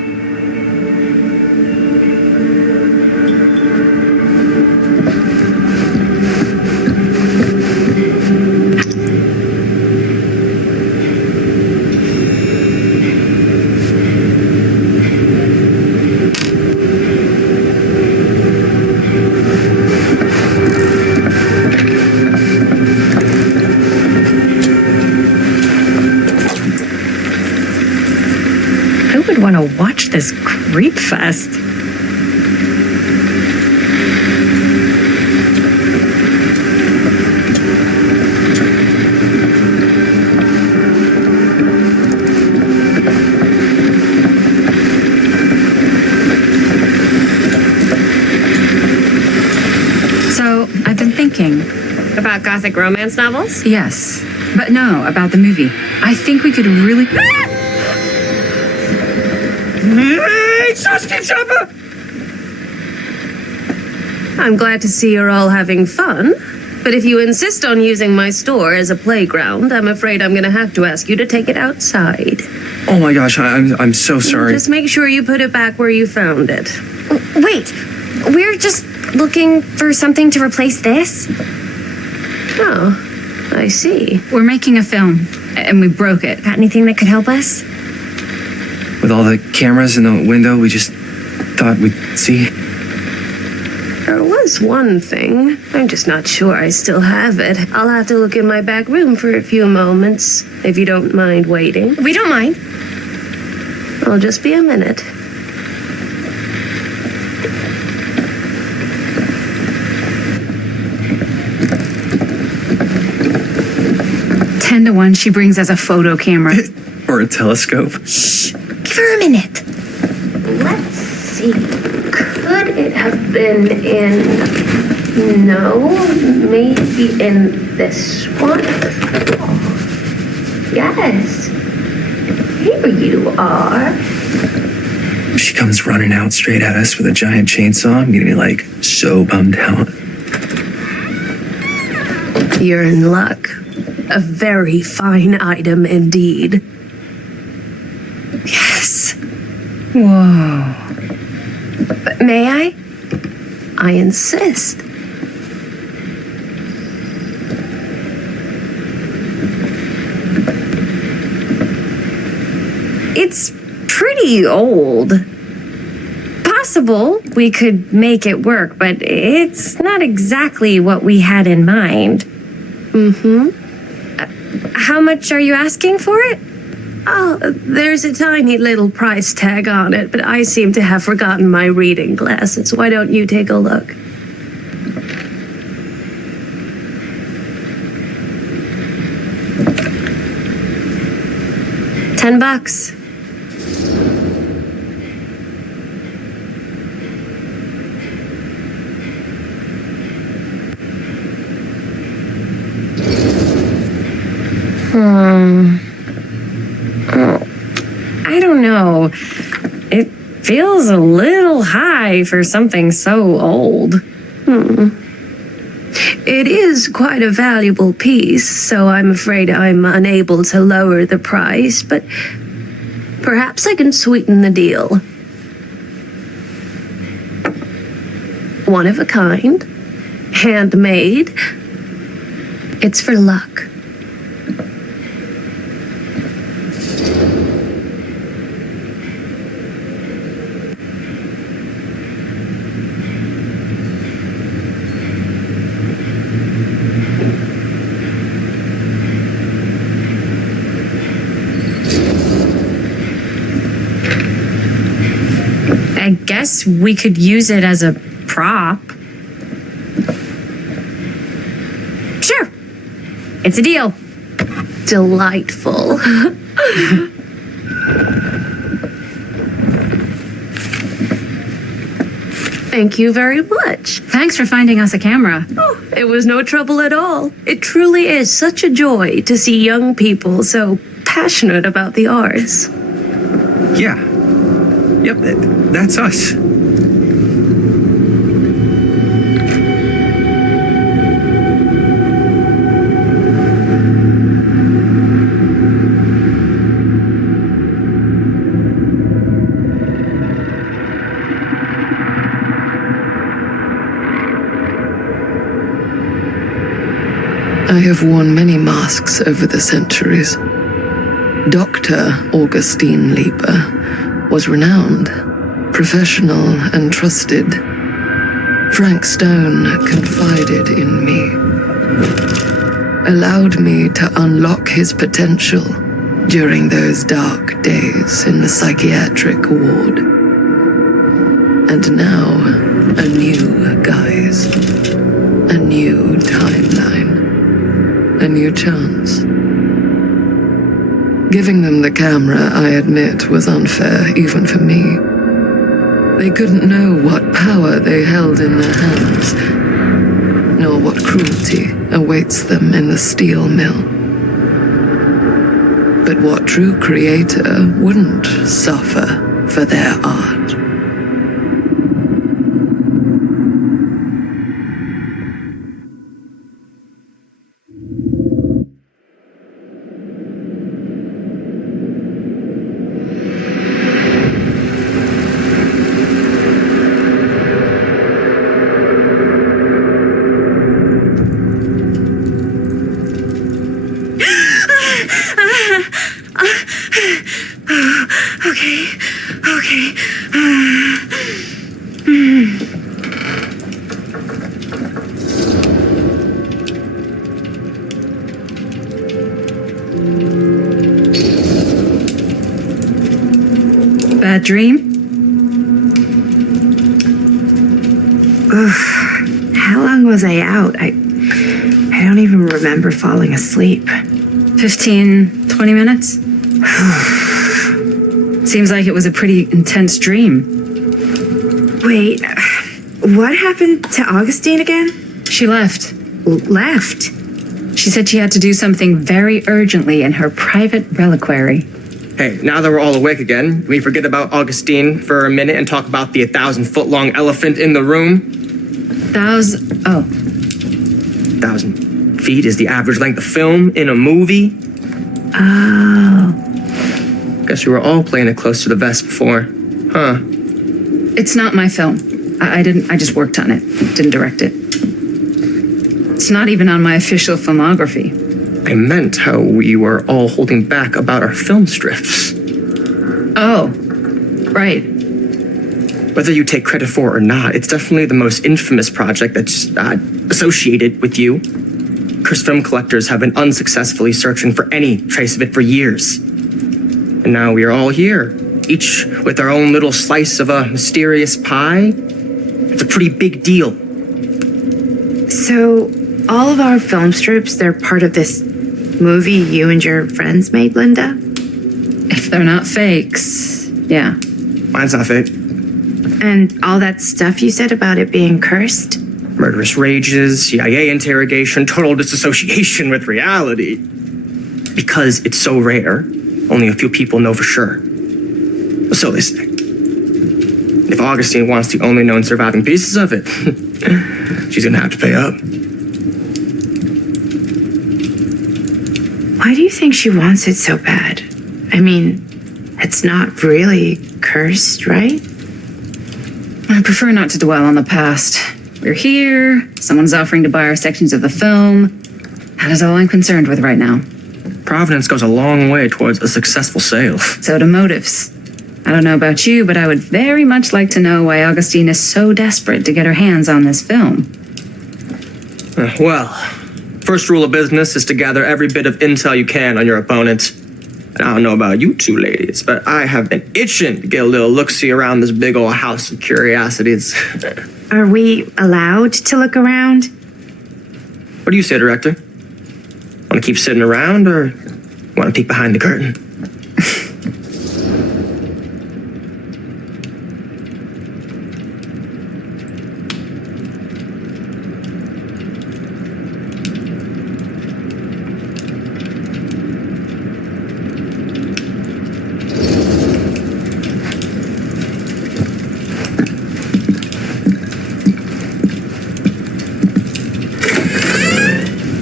Who would want to watch this creep fest? So, I've been thinking. About gothic romance novels? Yes. But no, about the movie. I think we could really... I'm glad to see you're all having fun. But if you insist on using my store as a playground, I'm afraid I'm going to have to ask you to take it outside. Oh my gosh, I'm so sorry. Just make sure you put it back where you found it. Wait, we're just looking for something to replace this? Oh, I see. We're making a film, and we broke it. Got anything that could help us? With all the cameras in the window, we just thought we'd see. There was one thing. I'm just not sure I still have it. I'll have to look in my back room for a few moments, if you don't mind waiting. We don't mind. I'll just be a minute. Ten to 1, she brings us a photo camera. Or a telescope. Shh, give her a minute. Let's see. Could it have been in... No, maybe in this one? Yes. Here you are. She comes running out straight at us with a giant chainsaw. I'm getting like so bummed out. You're in luck. A very fine item indeed. Yes. Whoa. May I? I insist. It's pretty old. Possible we could make it work, but it's not exactly what we had in mind. Mm-hmm. How much are you asking for it? Oh, there's a tiny little price tag on it, but I seem to have forgotten my reading glasses. Why don't you take a look? $10. I don't know. It feels a little high for something so old. It is quite a valuable piece, so I'm afraid I'm unable to lower the price, but perhaps I can sweeten the deal. One of a kind, handmade. It's for luck. I guess we could use it as a prop. Sure. It's a deal. Delightful. Thank you very much. Thanks for finding us a camera. Oh, it was no trouble at all. It truly is such a joy to see young people so passionate about the arts. Yeah. Yep, that's us. I have worn many masks over the centuries. Dr. Augustine Lieber was renowned, professional, and trusted. Frankstone confided in me, allowed me to unlock his potential during those dark days in the psychiatric ward. And now, a new guise, a new timeline, a new chance. Giving them the camera, I admit, was unfair even for me. They couldn't know what power they held in their hands, nor what cruelty awaits them in the steel mill. But what true creator wouldn't suffer for their art? Okay. Bad dream? Ugh. How long was I out? I don't even remember falling asleep. 15, 20 minutes? Seems like it was a pretty intense dream. Wait, what happened to Augustine again? She left. Left? She said she had to do something very urgently in her private reliquary. Hey, now that we're all awake again, can we forget about Augustine for a minute and talk about the 1,000-foot-long elephant in the room? 1,000 feet is the average length of film in a movie. Oh. Guess we were all playing it close to the vest before, huh? It's not my film. I just worked on it. Didn't direct it. It's not even on my official filmography. I meant how we were all holding back about our film strips. Oh, right. Whether you take credit for it or not, it's definitely the most infamous project that's associated with you. Cursed film collectors have been unsuccessfully searching for any trace of it for years. And now we are all here, each with our own little slice of a mysterious pie. It's a pretty big deal. So, all of our film strips, they're part of this movie you and your friends made, Linda? If they're not fakes, yeah. Mine's not fake. And all that stuff you said about it being cursed? Murderous rages, CIA interrogation, total disassociation with reality. Because it's so rare, only a few people know for sure. So they say. If Augustine wants the only known surviving pieces of it, she's gonna have to pay up. Why do you think she wants it so bad? I mean, it's not really cursed, right? I prefer not to dwell on the past. We're here, someone's offering to buy our sections of the film. That is all I'm concerned with right now. Providence goes a long way towards a successful sale. So do motives. I don't know about you, but I would very much like to know why Augustine is so desperate to get her hands on this film. Well, first rule of business is to gather every bit of intel you can on your opponent. And I don't know about you two ladies, but I have been itching to get a little look-see around this big old house of curiosities. Are we allowed to look around? What do you say, Director? Want to keep sitting around, or want to peek behind the curtain?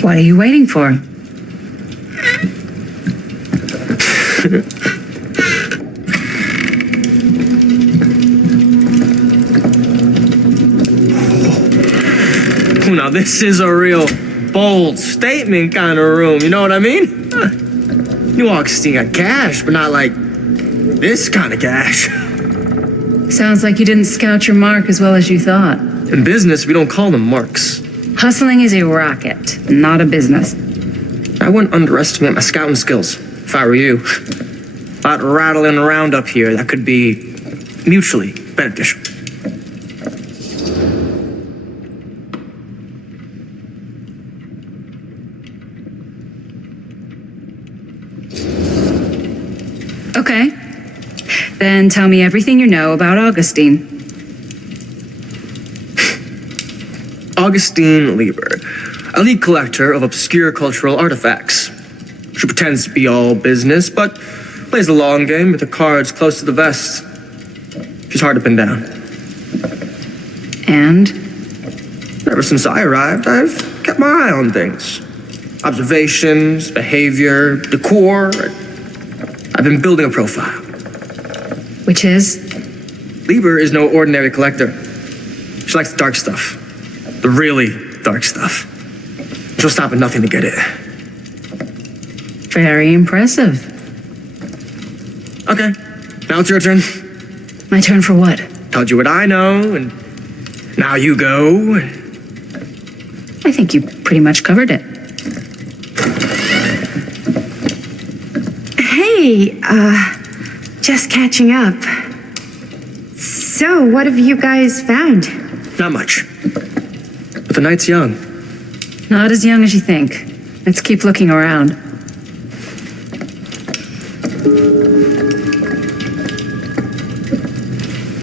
What are you waiting for? Now this is a real bold statement kind of room, you know what I mean? You Augustine got cash, but not like this kind of cash. Sounds like you didn't scout your mark as well as you thought. In business, we don't call them marks. Hustling is a racket, not a business. I wouldn't underestimate my scouting skills, if I were you. A lot rattling around up here that could be mutually beneficial. Okay. Then tell me everything you know about Augustine. Augustine Lieber, elite collector of obscure cultural artifacts. She pretends to be all business, but plays the long game with the cards close to the vest. She's hard to pin down. And? Ever since I arrived, I've kept my eye on things. Observations, behavior, decor. I've been building a profile. Which is? Lieber is no ordinary collector. She likes the dark stuff. The really dark stuff. She'll stop at nothing to get it. Very impressive. Okay, now it's your turn. My turn for what? Told you what I know, and now you go. I think you pretty much covered it. Hey, just catching up. So, what have you guys found? Not much. But the night's young. Not as young as you think. Let's keep looking around.